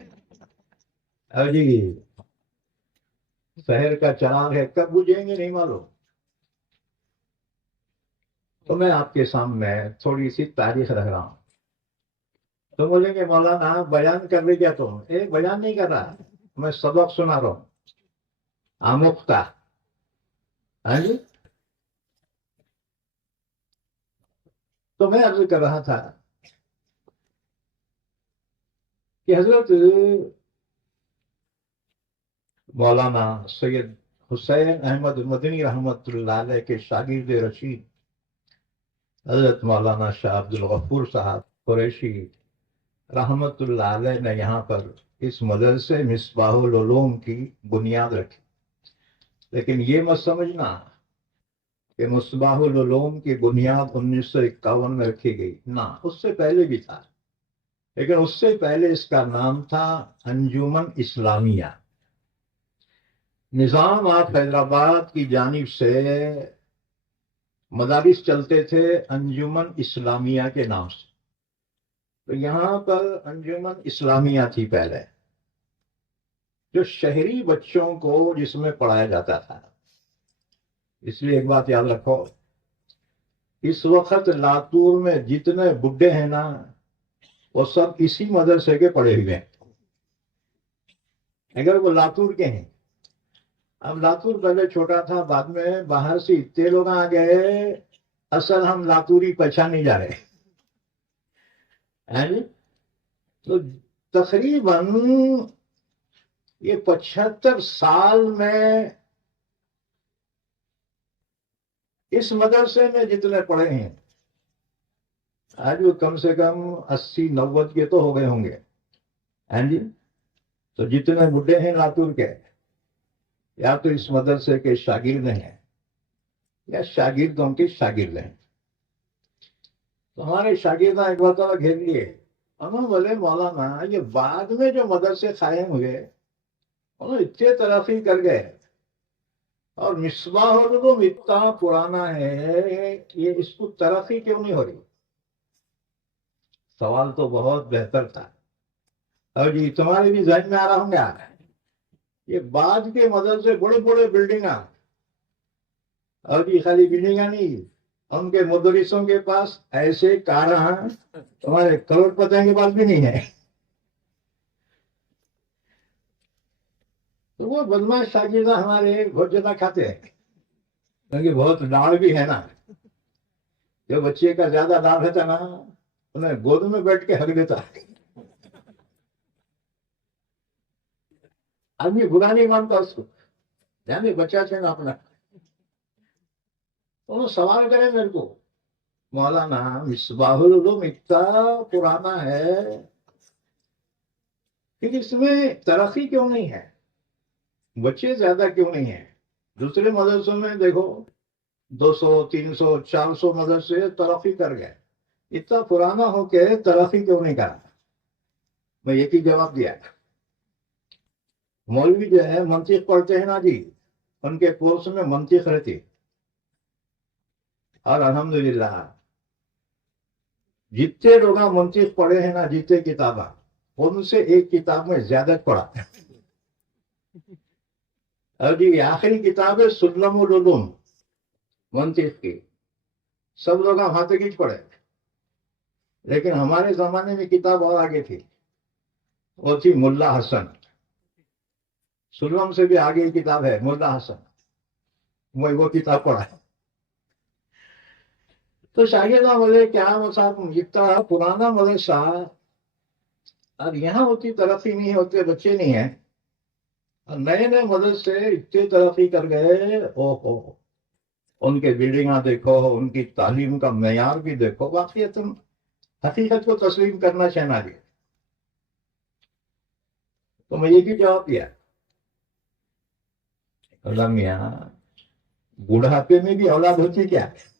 اب جی شہر کا چراغ ہے، کب بجھیں گے نہیں معلوم. تو میں آپ کے سامنے تھوڑی سی تاریخ رکھ رہا ہوں. تو بولیں گے مولانا بیان کر رہے کیا تم؟ بیان نہیں کر رہا، میں سبق سنا رہا ہوں آموختہ. ہاں جی. تو میں عرض کر رہا تھا کہ حضرت مولانا سید حسین احمد مدنی رحمت اللہ علیہ کے شاگرد رشید حضرت مولانا شاہ عبد الغفور صاحب قریشی رحمت اللہ علیہ نے یہاں پر اس مدرسے مصباح العلوم کی بنیاد رکھی. لیکن یہ مت سمجھنا کہ مصباح العلوم کی بنیاد 1951 میں رکھی گئی، نہ، اس سے پہلے بھی تھا. لیکن اس سے پہلے اس کا نام تھا انجمن اسلامیہ. نظام حیدرآباد کی جانب سے مدارس چلتے تھے انجمن اسلامیہ کے نام سے. تو یہاں پر انجمن اسلامیہ تھی پہلے، جو شہری بچوں کو جس میں پڑھایا جاتا تھا. اس لیے ایک بات یاد رکھو، اس وقت لاتور میں جتنے بڈھے ہیں نا، وہ سب اسی مدرسے کے پڑھے ہوئے ہیں، اگر وہ لاتور کے ہیں. اب لاتور پہلے چھوٹا تھا، بعد میں باہر سے اتنے لوگ آ گئے، اصل ہم لاتوری پہچان نہیں جا رہے. تو تقریباً یہ 75 سال میں اس مدرسے میں جتنے پڑھے ہیں، آج وہ کم سے کم 80-90 کے تو ہو گئے ہوں گے. ہاں جی. تو جتنے بڈھے ہیں لاتور کے، یا تو اس مدرسے کے شاگرد ہیں یا شاگردوں کے شاگرد ہیں. تو ہمارے شاگردہ ایک مرتبہ گھیر لیے، انہوں بولے مولانا یہ بعد میں جو مدرسے قائم ہوئے انہوں اتنے ترقی کر گئے، اور مصباح العلوم اتنا پرانا ہے، یہ اس کو ترقی کیوں نہیں ہو رہی؟ سوال تو بہت بہتر تھا، اور جی تمہارے بھی ذہن میں آ رہا ہوں گا، یہ بعد کے مدرسے بڑے بڑے بلڈنگاں، اور جی خالی بلڈنگاں نہیں، ان کے مدرسوں کے پاس ایسے کار ہیں تمہارے کروڑ پتیوں کے پاس بھی نہیں ہے۔ تو وہ بدماش شاگردہ ہمارے بہت زیادہ کھاتے ہیں، کیونکہ بہت ڈاڑ بھی ہے نا، جو بچے کا زیادہ ڈاڑ رہتا نا انہیں گود میں بیٹھ کے ہک دیتا، آدمی برا نہیں مانتا اس کو، جانے بچہ چھے نا اپنا۔ انہوں سوال کرے میرے کو، مولانا مصباح العلوم اتنا پرانا ہے پھر اس میں ترقی کیوں نہیں ہے، بچے زیادہ کیوں نہیں ہیں؟ دوسرے مدرسوں میں دیکھو 200 300 400 مدرسے ترقی کر گئے، اتنا پرانا ہو کے ترقی کیوں نہیں کرا؟ میں یہ کی جواب دیا، مولوی جو ہے منطق پڑھتے ہیں نا جی، ان کے کورس میں منطق رہتی، اور الحمدللہ جتنے لوگ منطق پڑھے ہیں نا، جتنے کتابیں ان سے ایک کتاب میں زیادہ پڑھا، اور جی آخری کتاب ہے سلم العلوم منطق کی، سب لوگ ہاتھ کھینچ پڑے، لیکن ہمارے زمانے میں کتاب اور آگے تھی، وہ تھی ملا حسن، سلم سے بھی آگے کتاب ہے ملا حسن، میں وہ کتاب پڑھا۔ تو شاگردہ بولے کیا صاحب اتنا پرانا مدرسہ اور یہاں ہوتی ترقی نہیں ہوتے، بچے نہیں ہیں، اور نئے نئے مدرسے اتنے ترقی کر گئے، او ہو ان کے بلڈنگاں دیکھو، ان کی تعلیم کا معیار بھی دیکھو، واقعی تم حقیقت کو تسلیم کرنا چاہنا گے۔ تو میں یہ بھی جواب دیا، اللہ میاں بوڑھاپے میں بھی اولاد ہوتی کیا ہے؟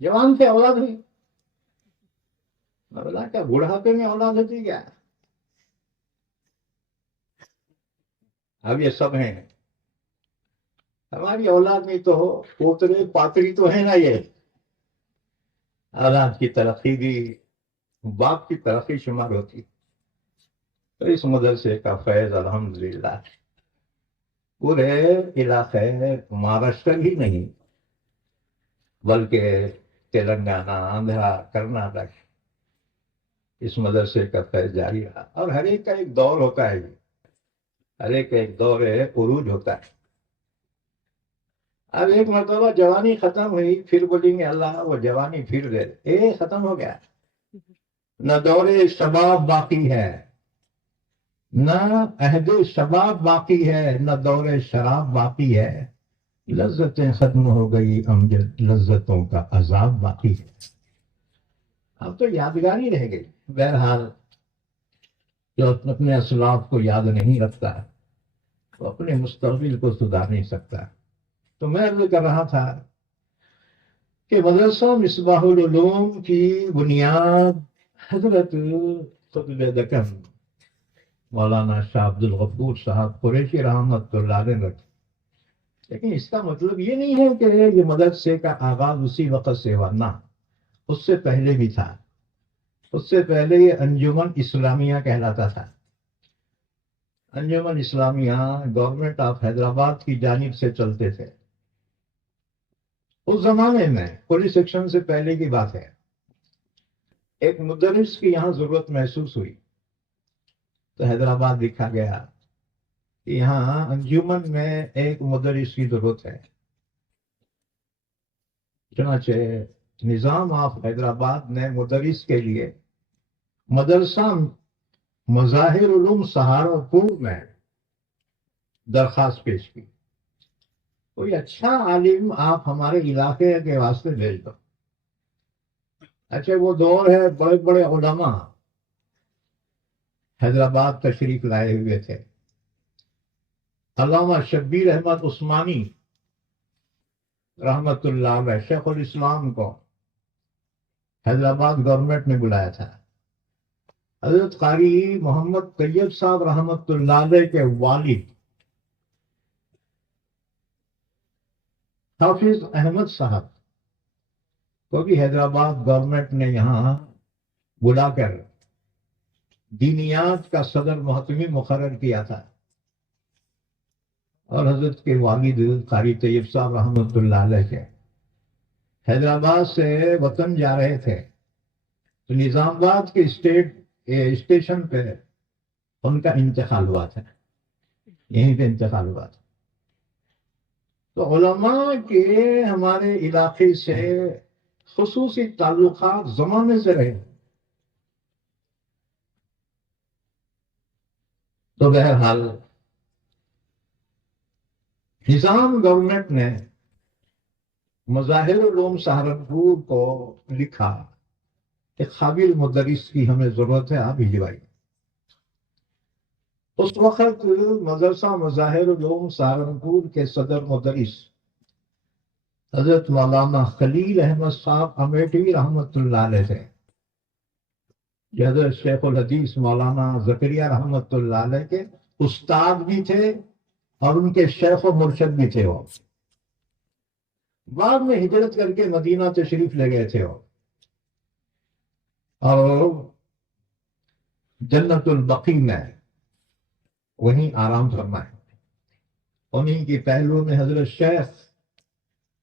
جوان سے اولاد ہوئی، میں بولا کیا بوڑھاپے میں اولاد ہوتی کیا؟ اب یہ سب ہیں ہماری اولاد میں، تو پوترے پاتری تو ہے نا، یہ اولاد کی ترقی بھی باپ کی ترقی شمار ہوتی۔ تو اس مدرسے کا فیض الحمدللہ پورے علاقے مہاراشٹر ہی نہیں بلکہ تلنگانہ، آندھرا، کرناٹک، اس مدرسے کا فیض جاری رہا، اور ہر ایک کا ایک دور ہوتا ہے، ہر ایک کا ایک دور عروج ہوتا ہے۔ اب ایک مرتبہ جوانی ختم ہوئی، پھر بولیں گے اللہ وہ جوانی پھر دے، ختم ہو گیا، نہ دور شباب باقی ہے، نہ عہد شباب باقی ہے، نہ دور شراب باقی ہے، لذتیں ختم ہو گئی امجد، لذتوں کا عذاب باقی ہے۔ اب تو یادگاری رہ گئی۔ بہرحال جو اپنے اسلاف کو یاد نہیں رکھتا وہ اپنے مستقبل کو سدھار نہیں سکتا۔ تو میں عرض کر رہا تھا کہ مدرسہ مصباح العلوم کی بنیاد حضرت قطب دکن مولانا شاہ عبد الغفور صاحب قریشی رحمۃ اللہ علیہ نے رکھی، لیکن اس کا مطلب یہ نہیں ہے کہ یہ مدرسے کا آغاز اسی وقت سے ہوا، نہ، اس سے پہلے بھی تھا۔ اس سے پہلے یہ انجمن اسلامیہ کہلاتا تھا۔ انجمن اسلامیہ گورنمنٹ آف حیدرآباد کی جانب سے چلتے تھے۔ اس زمانے میں پولیس ایکشن سے پہلے کی بات ہے، ایک مدرس کی یہاں ضرورت محسوس ہوئی تو حیدرآباد لکھا گیا کہ یہاں انجمن میں ایک مدرس کی ضرورت ہے۔ چنانچہ نظام آف حیدرآباد نے مدرس کے لیے مدرسہ مظاہر علوم سہارنپور میں درخواست پیش کی، کوئی اچھا عالم آپ ہمارے علاقے کے واسطے بھیج دو۔ اچھا وہ دور ہے بڑے بڑے علماء حیدرآباد تشریف لائے ہوئے تھے، علامہ شبیر احمد عثمانی رحمت اللہ علیہ شیخ الاسلام کو حیدرآباد گورنمنٹ نے بلایا تھا. حضرت قاری محمد طیب صاحب رحمت اللہ علیہ کے والد حافظ احمد صاحب کو بھی حیدرآباد گورنمنٹ نے یہاں بلا کر دینیات کا صدر محتمی مقرر کیا تھا. اور حضرت کے والد قاری طیب صاحب رحمت اللہ علیہ کے حیدرآباد سے وطن جا رہے تھے تو نظام آباد کے اسٹیشن پہ ان کا انتقال ہوا تھا. یہیں پہ انتقال ہوا تھا. تو علماء کے ہمارے علاقے سے خصوصی تعلقات زمانے سے رہے. تو بہرحال نظام گورنمنٹ نے مظاہر العلوم سہارنپور کو لکھا کہ قابل مدرس کی ہمیں ضرورت ہے، آپ بھجوائیے. اس وقت مدرسہ مظاہر العلوم سہارنپور کے صدر مدرس حضرت مولانا خلیل احمد صاحب امیٹھی رحمت اللہ علیہ تھے. حضرت شیخ الحدیث مولانا زکریا رحمت اللہ علیہ کے استاد بھی تھے اور ان کے شیخ و مرشد بھی تھے. وہ بعد میں ہجرت کر کے مدینہ تشریف لے گئے تھے اور جنت البقیع میں وہیں آرام فرمائے. انہیں کی پہلو میں حضرت شیخ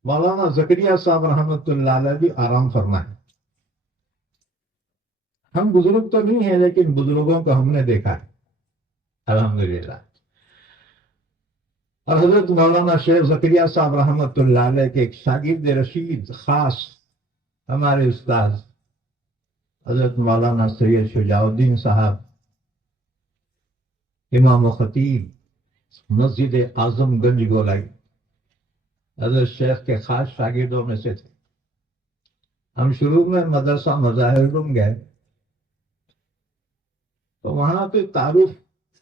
مولانا زکریا صاحب رحمت اللہ علیہ بھی آرام فرمائے. ہم بزرگ تو نہیں ہیں لیکن بزرگوں کو ہم نے دیکھا ہے الحمدللہ. اور حضرت مولانا شیخ زکریا صاحب رحمت اللہ علیہ کے ایک شاگرد رشید خاص ہمارے استاد حضرت مولانا سید شجاع الدین صاحب امام و خطیب مسجد اعظم گنج گولائی حضرت شیخ کے خاص شاگردوں میں سے تھے. ہم شروع میں مدرسہ مظاہر العلوم گئے تو وہاں پہ تعارف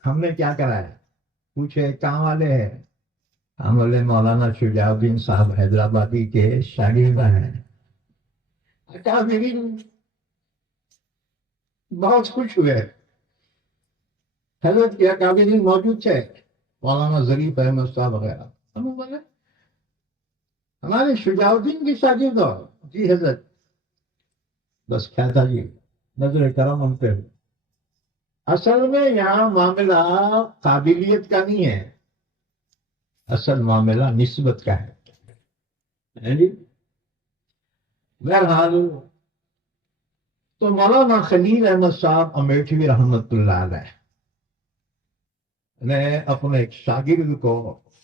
ہم نے کیا کرایا، پوچھے کہاں والے ہیں، ہم بولے مولانا شجاع الدین صاحب حیدرآبادی کے شاگرد ہیں. اکابرین بہت خوش ہوئے. حضرت کے اکابرین موجود تھے، مولانا ظریف احمد صاحب وغیرہ. ہم بولے ہمارے شجاع الدین کی شاگرد ہو؟ جی حضرت. بس کیا تھا جی، نظر کرم ہم پہ. اصل میں یہاں معاملہ قابلیت کا نہیں ہے، اصل معاملہ نسبت کا ہے جی. بہرحال تو مولانا خلیل احمد صاحب امیٹھی رحمت اللہ علیہ نے اپنے ایک شاگرد کو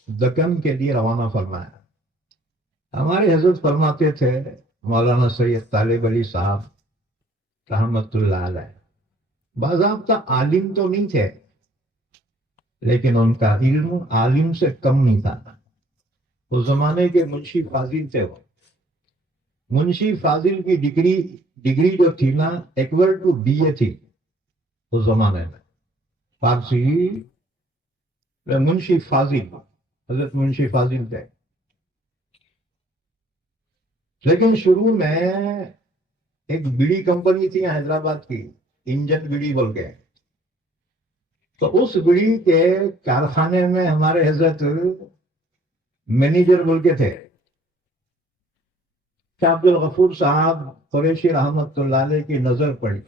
دکن کے لیے روانہ فرمایا. ہمارے حضرت فرماتے تھے مولانا سید طالب علی صاحب رحمت اللہ علیہ باضابطہ عالم تو نہیں تھے لیکن ان کا علم عالم سے کم نہیں تھا. اس زمانے کے منشی فاضل تھے. وہ منشی فاضل کی ڈگری جو تھی نا ایکول ٹو بی اے تھی اس زمانے میں. فارسی منشی فاضل حضرت منشی فاضل تھے. لیکن شروع میں ایک بیڑی کمپنی تھی حیدرآباد کی، انجن بیڑی بول کے. تو اس بیڑی کے کارخانے میں ہمارے حضرت مینیجر بول کے تھے. شاہ عبد الغفور صاحب قریشی رحمت اللہ علیہ کی نظر پڑی.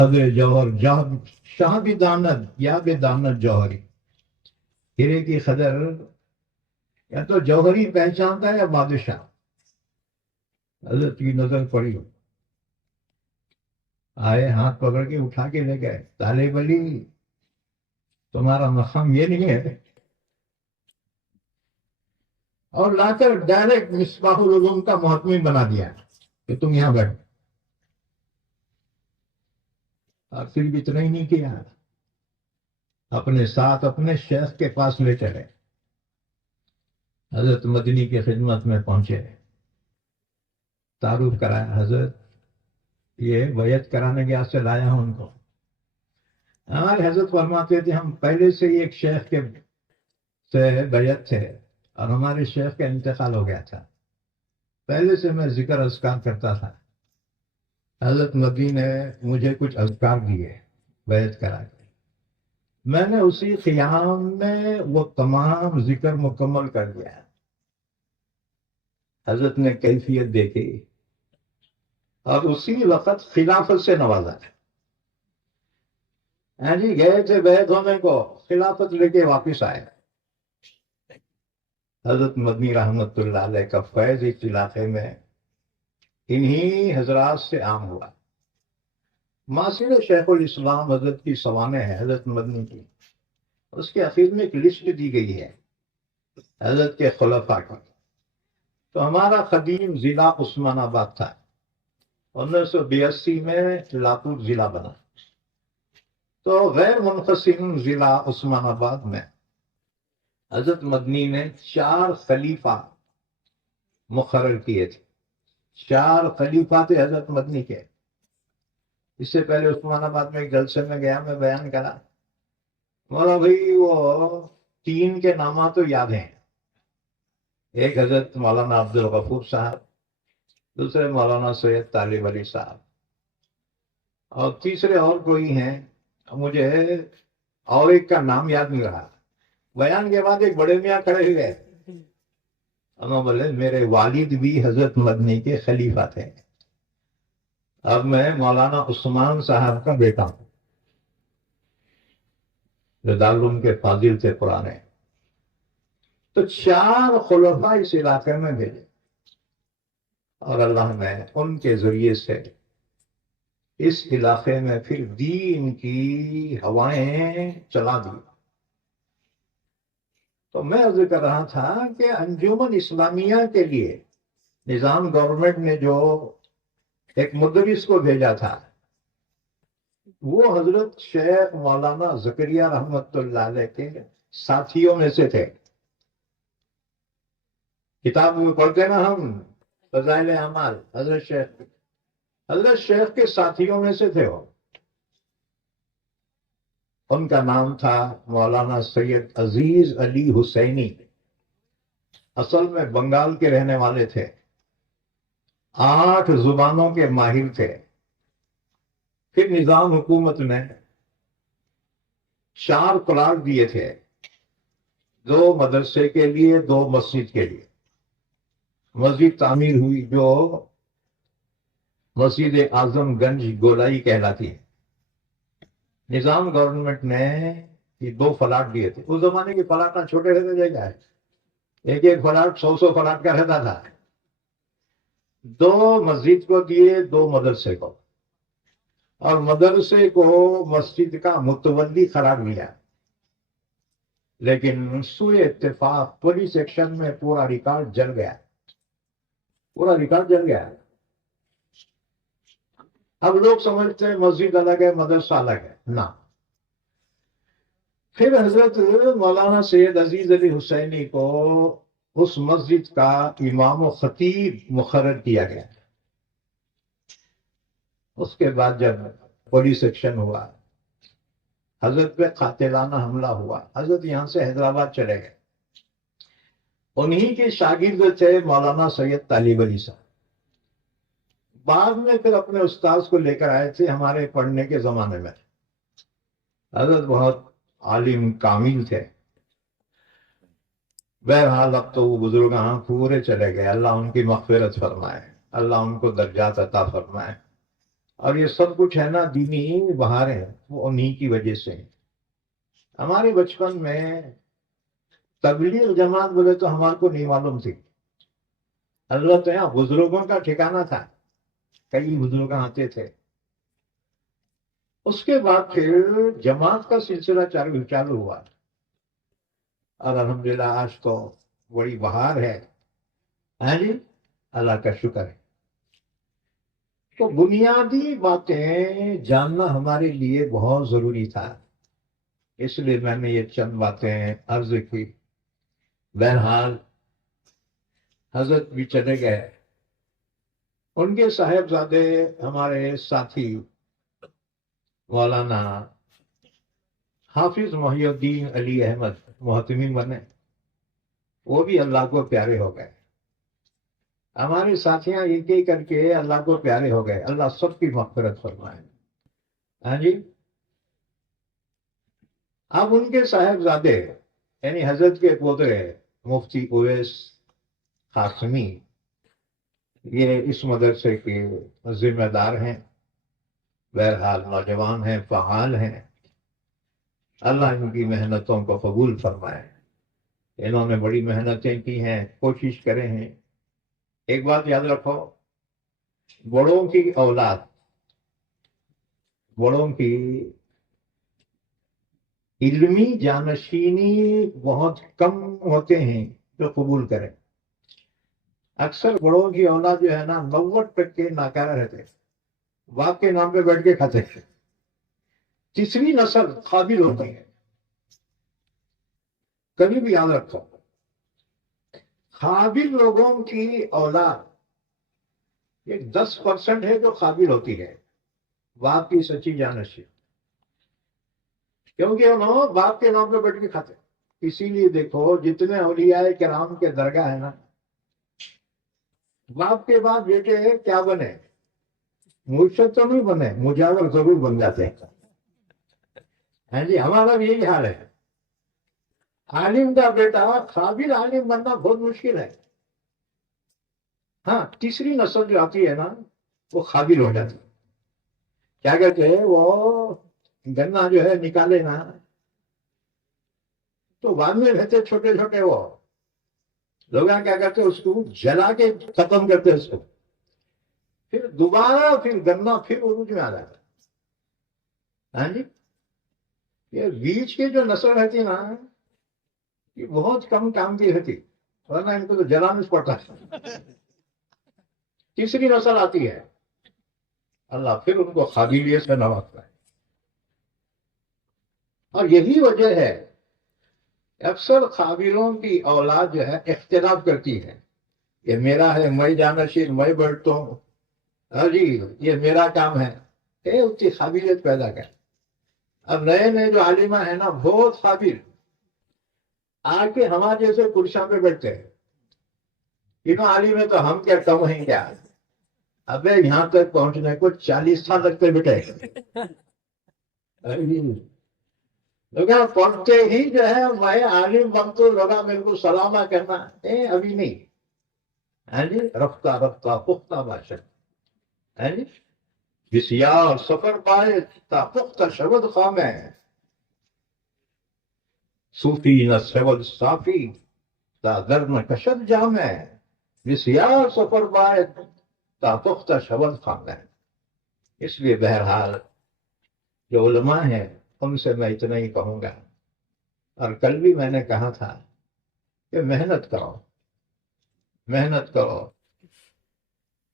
قدر جوہر شاہ بھی دانت یا بے دانت جوہری، ہیرے کی قدر یا تو جوہری پہچانتا ہے یا بادشاہ. حضرت کی نظر پڑی، آئے ہاتھ پکڑ کے اٹھا کے لے گئے. طالب علی تمہارا مقام یہ نہیں ہے، اور لا کر ڈائریکٹ مصباح العلوم کا محتمی بنا دیا کہ تم یہاں بیٹھ. اور پھر بھی اتنا ہی نہیں کیا، اپنے ساتھ اپنے شیخ کے پاس لے چلے. حضرت مدنی کی خدمت میں پہنچے، تعارف کرایا. حضرت یہ بیعت کرانے کے واسطے لایا ہوں ان کو. ہمارے حضرت فرماتے تھے ہم پہلے سے ہی ایک شیخ کے سے بیعت تھے اور ہمارے شیخ کا انتقال ہو گیا تھا. پہلے سے میں ذکر اذکار کرتا تھا. حضرت مدی نے مجھے کچھ اذکار دیے بیعت کرا کے. میں نے اسی قیام میں وہ تمام ذکر مکمل کر دیا. حضرت نے کیفیت دیکھی اور اسی وقت خلافت سے نوازا. ہاں جی، گئے تھے بیعت ہونے کو، خلافت لے کے واپس آئے. حضرت مدنی رحمت اللہ علیہ کا فیض اس علاقے میں انہی حضرات سے عام ہوا. معاصر شیخ الاسلام حضرت کی سوانح ہے حضرت مدنی کی. اس کے اخیر میں ایک لسٹ دی گئی ہے حضرت کے خلفاء کی. تو ہمارا قدیم ضلع عثمان آباد تھا. 1982 میں لاپور ضلع بنا. تو غیر منقسم ضلع عثمان آباد میں حضرت مدنی نے 4 خلیفہ مقرر کیے تھے. 4 خلیفہ تھے حضرت مدنی کے. اس سے پہلے عثمان آباد میں ایک جلسے میں گیا، میں بیان کرا، مولا بھائی وہ 3 کے نامات تو یاد ہیں. ایک حضرت مولانا عبدالغفور صاحب، دوسرے مولانا سید طالب علی صاحب، اور تیسرے اور کوئی ہیں، مجھے اور ایک کا نام یاد نہیں رہا. بیان کے بعد ایک بڑے میاں کھڑے ہوئے، انہوں بولے میرے والد بھی حضرت مدنی کے خلیفہ تھے، اب میں مولانا عثمان صاحب کا بیٹا ہوں جو دارالعلوم کے فاضل تھے پرانے. تو 4 خلفاء اس علاقے میں بھیجے اور اللہ نے ان کے ذریعے سے اس علاقے میں پھر دین کی ہوائیں چلا دی. تو میں عرض کر رہا تھا کہ انجمن اسلامیہ کے لیے نظام گورنمنٹ نے جو ایک مدرس کو بھیجا تھا وہ حضرت شیخ مولانا زکریا رحمت اللہ علیہ کے ساتھیوں میں سے تھے. کتاب میں پڑھتے نا ہم فضائل اعمال، حضرت شیخ کے ساتھیوں میں سے تھے وہ. ان کا نام تھا مولانا سید عزیز علی حسینی. اصل میں بنگال کے رہنے والے تھے، 8 زبانوں کے ماہر تھے. پھر نظام حکومت نے 4 پلاٹ دیے تھے، 2 مدرسے کے لیے، 2 مسجد کے لیے. مسجد تعمیر ہوئی جو مسجد اعظم گنج گولائی کہلاتی ہے. نظام گورنمنٹ نے یہ 2 فلاٹ دیے تھے. اس زمانے کے فلاٹ نہ چھوٹے رہتے تھے کیا ہے، ایک فلاٹ 100 فلاٹ کا رہتا تھا. 2 مسجد کو دیے، 2 مدرسے کو، اور مدرسے کو مسجد کا متولی قرار لیا. لیکن سوء اتفاق پولیس ایکشن میں پورا ریکارڈ جل گیا، پورا ریکارڈ جل گیا. اب لوگ سمجھتے ہیں مسجد الگ ہے مدرسہ الگ ہے، نہ. پھر حضرت مولانا سید عزیز علی حسینی کو اس مسجد کا امام و خطیب مقرر کیا گیا. اس کے بعد جب پولیس ایکشن ہوا، حضرت پہ قاتلانہ حملہ ہوا، حضرت یہاں سے حیدرآباد چلے گئے. انہی کے شاگرد تھے مولانا سید طالب علی صاحب. بعد میں پھر اپنے استاذ کو لے کر آئے تھے ہمارے پڑھنے کے زمانے میں. حضرت بہت عالم کامل تھے. بہرحال اب تو وہ بزرگاں پورے چلے گئے، اللہ ان کی مغفرت فرمائے، اللہ ان کو درجات عطا فرمائے. اور یہ سب کچھ ہے نا دینی بہاریں، وہ انہی کی وجہ سے. ہمارے بچپن میں تبلیغ جماعت بولے تو ہمارے کو نہیں معلوم تھی. حضرت یہاں بزرگوں کا ٹھکانہ تھا، کئی بزرگ آتے تھے. اس کے بعد پھر جماعت کا سلسلہ چالو ہوا، اور الحمدللہ آج تو بڑی بہار ہے. ہاں جی، اللہ کا شکر ہے. تو بنیادی باتیں جاننا ہمارے لیے بہت ضروری تھا، اس لیے میں نے یہ چند باتیں عرض کی. بہرحال حضرت بھی چلے گئے. ان کے صاحبزادے ہمارے ساتھی مولانا حافظ محی الدین علی احمد محتمین بنے. وہ بھی اللہ کو پیارے ہو گئے. ہمارے ساتھیاں ایک ایک کر کے اللہ کو پیارے ہو گئے. اللہ سب کی مغفرت فرمائے. ہاں جی. اب ان کے صاحبزادے یعنی حضرت کے پوترے مفتی اویس قاسمی یہ اس مدرسے کے ذمہ دار ہیں. بہرحال نوجوان ہیں، فعال ہیں. اللہ ان کی محنتوں کو قبول فرمائے. انہوں نے بڑی محنتیں کی ہیں، کوشش کرے ہیں. ایک بات یاد رکھو، بڑوں کی اولاد، بڑوں کی علمی جانشینی بہت کم ہوتے ہیں جو قبول کریں. اکثر بڑوں کی اولاد جو ہے نا 90% ناکارہ رہتے ہیں، باپ کے نام پہ بیٹھ کے کھاتے ہیں. تیسری نسل قابل ہوتی ہے. کبھی بھی یاد رکھو، قابل لوگوں کی اولاد یہ 10% ہے جو قابل ہوتی ہے باپ کی سچی جانشین، کیونکہ انہوں باپ کے نام پہ بیٹھ کے کھاتے. اسی لیے دیکھو جتنے اولیاء کرام کے درگاہ ہے نا، باپ کے بعد بیٹے کیا بنے، مرشد تو نہیں بنے، مجاور ضرور بن جاتے ہیں. ہاں جی، ہمارا بھی یہی حال ہے. عالم کا بیٹا قابل عالم بننا بہت مشکل ہے. ہاں، تیسری نسل جو آتی ہے نا وہ قابل ہو جاتی. کیا کہتے ہیں وہ گنا جو ہے نکالے نا تو بعد میں رہتے چھوٹے چھوٹے، وہ لوگ کیا کرتے اس کو جلا کے ختم کرتے اس کو، پھر دوبارہ پھر گنا پھر عروج میں آ جاتا. ہاں جی. یہ بیچ کے جو نسل رہتی نا یہ بہت کم کام کی رہتی، ورنہ ان کو تو جلانا پڑتا ہے. تیسری نسل آتی ہے، اللہ پھر ان کو قابلیت سے نوازتا ہے. اور یہی وجہ ہے اکثر قابلوں کی اولاد جو ہے اختلاف کرتی ہے. یہ میرا ہے، میں جانشین، میں بیٹھتا ہوں. ہاں جی، یہ میرا کام ہے. اس کی قابلیت پیدا کر. اب نئے نئے جو عالمہ ہیں نا بہت قابل، آ کے ہمارے جیسے کرسیوں پہ بیٹھتے ہیں. انہوں عالم ہے تو ہم کیا کم ہیں کیا؟ ابے یہاں تک پہنچنے کو 40 سال لگتے بیٹے. لوگ پڑھتے ہی جو ہے میں عالم بنتا لوگا میرے کو سلامہ کرنا ابھی نہیں. ہاں جی، رفتہ رفتہ پختہ باشد. ہاں جی، بسیار سفر پائے تا پختہ شبد خام ہے. صوفی نہ سود صافی تا در نہ کشد جام ہے. بسیار سفر پائے تا پختہ شبد خام ہے. اس لیے بہرحال جو علماء ہیں ان سے میں اتنا ہی کہوں گا. اور کل بھی میں نے کہا تھا کہ محنت کرو، محنت کرو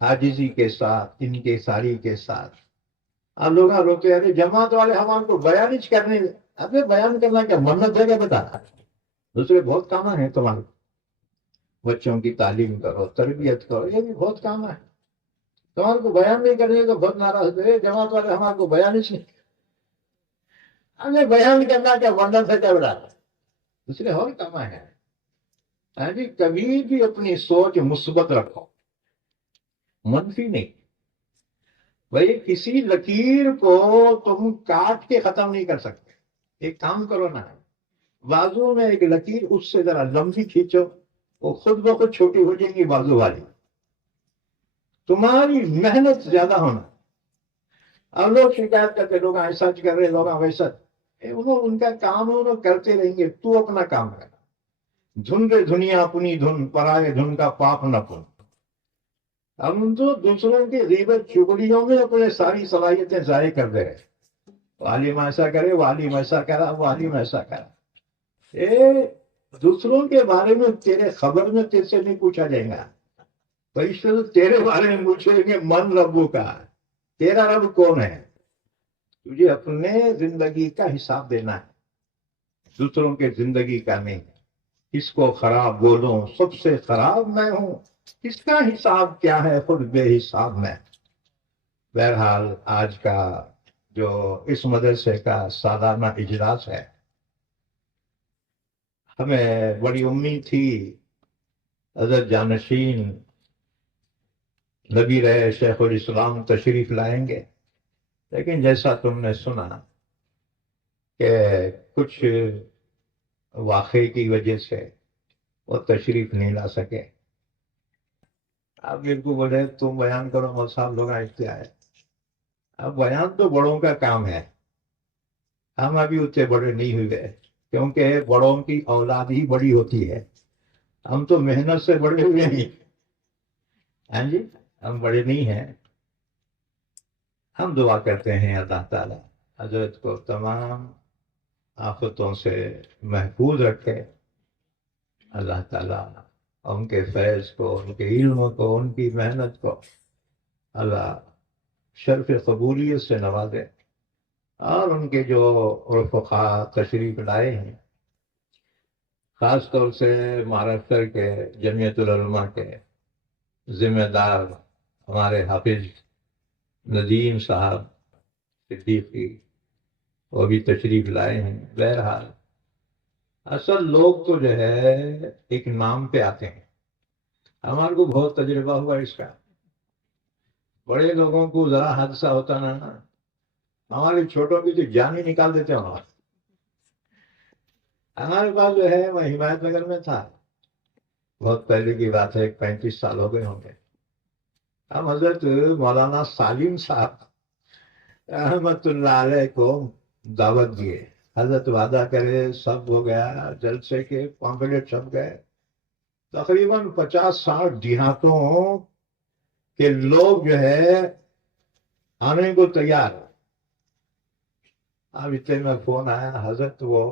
عاجزی کے ساتھ، ان کے ساری کے ساتھ. آپ لوگ روتے ہیں جماعت والے ہمارے کو بیان ہی کرنے. ابھی بیان کرنا کیا منت ہے کیا؟ بتا دوسرے بہت کام ہیں تمہارے. بچوں کی تعلیم کرو، تربیت کرو، یہ بھی بہت کام ہے. تمہارے کو بیان نہیں کرنے تو بہت ناراض ہوتے. جماعت والے ہمارے کو بیان ہی نہیں. ہمیں بیان کرنا کیا منت ہے کیا؟ بتا دوسرے اور کام ہے. یعنی کبھی بھی اپنی سوچ مثبت رکھو، منفی نہیں. بھائی کسی لکیر کو تم کاٹ کے ختم نہیں کر سکتے. ایک کام کرو نا، بازو میں ایک لکیر اس سے ذرا لمبی کھینچو، وہ خود بخود چھوٹی ہو جائیں گی بازو والی. تمہاری محنت زیادہ ہونا. اب لوگ شکایت کرتے لوگ ایسا کر رہے، لوگ ویسا. ان کا کام انہوں کرتے رہیں گے، تو اپنا کام کرنا. دھن رے دنیا اپنی دھن، پرائے دھن کا پاپ نہ پن. ہم تو دوسروں کی غیبت چگلیوں میں اپنے ساری صلاحیتیں ضائع کر دے رہے. عالم ایسا کرے، وہ عالم ایسا کرا، وہ عالم ایسا کرا. دوسروں کے بارے میں تیرے خبر میں تیرے سے نہیں پوچھا جائے گا. فرشتے تیرے بارے میں پوچھیں گے من ربو کا، تیرا رب کون ہے. تجھے اپنے زندگی کا حساب دینا ہے، دوسروں کے زندگی کا نہیں. کس کو خراب بولوں، سب سے خراب میں ہوں. اس کا حساب کیا ہے، خود بے حساب میں. بہرحال آج کا جو اس مدرسے کا سالانہ اجلاس ہے، ہمیں بڑی امید تھی حضرت جانشین نبی رہے شیخ الاسلام تشریف لائیں گے، لیکن جیسا تم نے سنا کہ کچھ واقعے کی وجہ سے وہ تشریف نہیں لا سکے۔ آپ میرے کو بولے تم بیان کرو، مول صاحب لوگ آئے آئے۔ اب بیان تو بڑوں کا کام ہے، ہم ابھی اتنے بڑے نہیں ہوئے، کیونکہ بڑوں کی اولاد ہی بڑی ہوتی ہے، ہم تو محنت سے بڑے ہوئے نہیں۔ ہاں جی، ہم بڑے نہیں ہیں۔ ہم دعا کرتے ہیں اللہ تعالیٰ حضرت کو تمام آفتوں سے محفوظ رکھے، اللہ تعالیٰ ان کے فیض کو، ان کے علم کو، ان کی محنت کو اللہ شرف قبولیت سے نوازے، اور ان کے جو رفقا تشریف لائے ہیں، خاص طور سے مہاراشٹر کے جمعیت العلماء کے ذمہ دار ہمارے حافظ ندیم صاحب صدیقی، وہ بھی تشریف لائے ہیں۔ بہرحال اصل لوگ تو جو ہے ایک نام پہ آتے ہیں، ہمارے کو بہت تجربہ ہوا اس کا۔ بڑے لوگوں کو ذرا حادثہ ہوتا نا، ہمارے چھوٹوں کی تو جان ہی نکال دیتے ہیں۔ ہمارے پاس جو ہے، میں ہمایت نگر میں تھا، بہت پہلے کی بات ہے، 35 سال ہو گئے ہوں گے۔ ہم حضرت مولانا سالم صاحب رحمت اللہ علیہ کو دعوت دیے، حضرت وعدہ کرے، سب ہو گیا، جلسے کے پامپلیٹ چھپ گئے، تقریباً 50-60 دیہاتوں کے لوگ جو ہے آنے کو تیار۔ اب اتنے میں فون آیا، حضرت وہ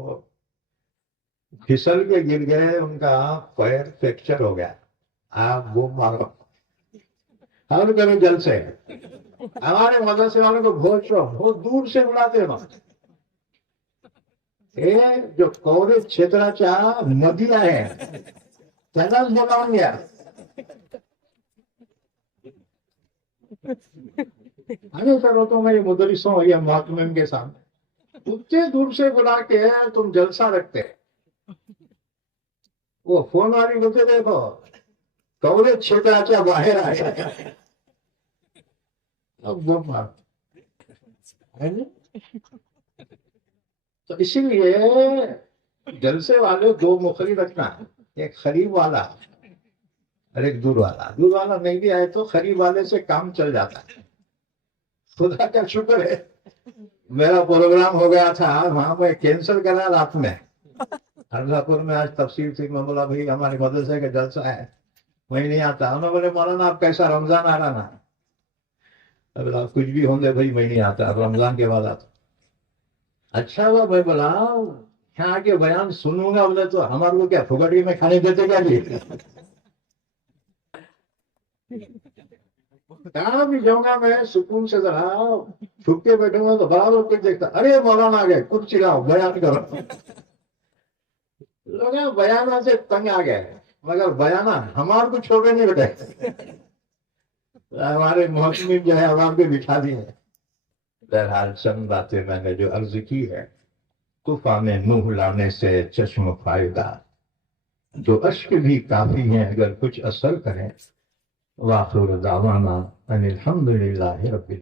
پھسل کے گر گئے، ان کا پیر فریکچر ہو گیا، آپ وہ مارو ہر کرو جلسے۔ ہمارے مدرسے والوں کو بہت دور سے بلاتے ہیں، جو کورے چھترا چاہ ندیاں ہیں، تنس بناؤں گیا۔ ارے کرو تو میں مدرسوں یا محکمین کے سامنے اتنے دور سے بلا کے تم جلسہ رکھتے، وہ فون والی بولتے دیکھو کورے چھترا چاہ باہر آیا، اب وہ مار۔ تو اسی لیے جلسے والے دو مخری رکھنا ہے، ایک قریب والا اور ایک دور والا۔ دور والا نہیں بھی آئے تو قریب والے سے کام چل جاتا ہے۔ خدا کا شکر ہے، میرا پروگرام ہو گیا تھا وہاں پہ، کینسل کرا رات میں۔ حرزہ پور میں آج تفسیر تھی، میں بولا بھائی ہمارے مدرسے کا جلسہ ہے، وہی نہیں آتا۔ انہوں نے بولے مولانا آپ کیسا رمضان آ رہا نا؟ کچھ بھی ہوں گے بھائی، میں نہیں آتا، رمضان کے بعد آتا۔ اچھا ہوا میں بولا یہاں کے بیان سنوں گا، بولے تو ہمارے کو کیا پھگڑی میں کھانے دیتے کیا جی؟ کہاں بھی جاؤں گا میں سکون سے، ذرا چھپ کے بیٹھوں گا تو برابر کچھ دیکھتا، ارے مولانا آ گئے، کچھ چلاؤ بیان کرو۔ لوگ بیانہ سے تنگ آ گئے، مگر بیانہ ہمارے کو چھوڑے نہیں بیٹھے، ہمارے محکمین جو ہے ہمارے کو بٹھا دیے۔ بہرحال چند باتیں میں نے جو عرض کی ہے، کفا میں منہ لانے سے چشم فائدہ، جو اشک بھی کافی ہیں اگر کچھ اثر کریں۔ وآخر دعوانا ان الحمدللہ رب العالمین۔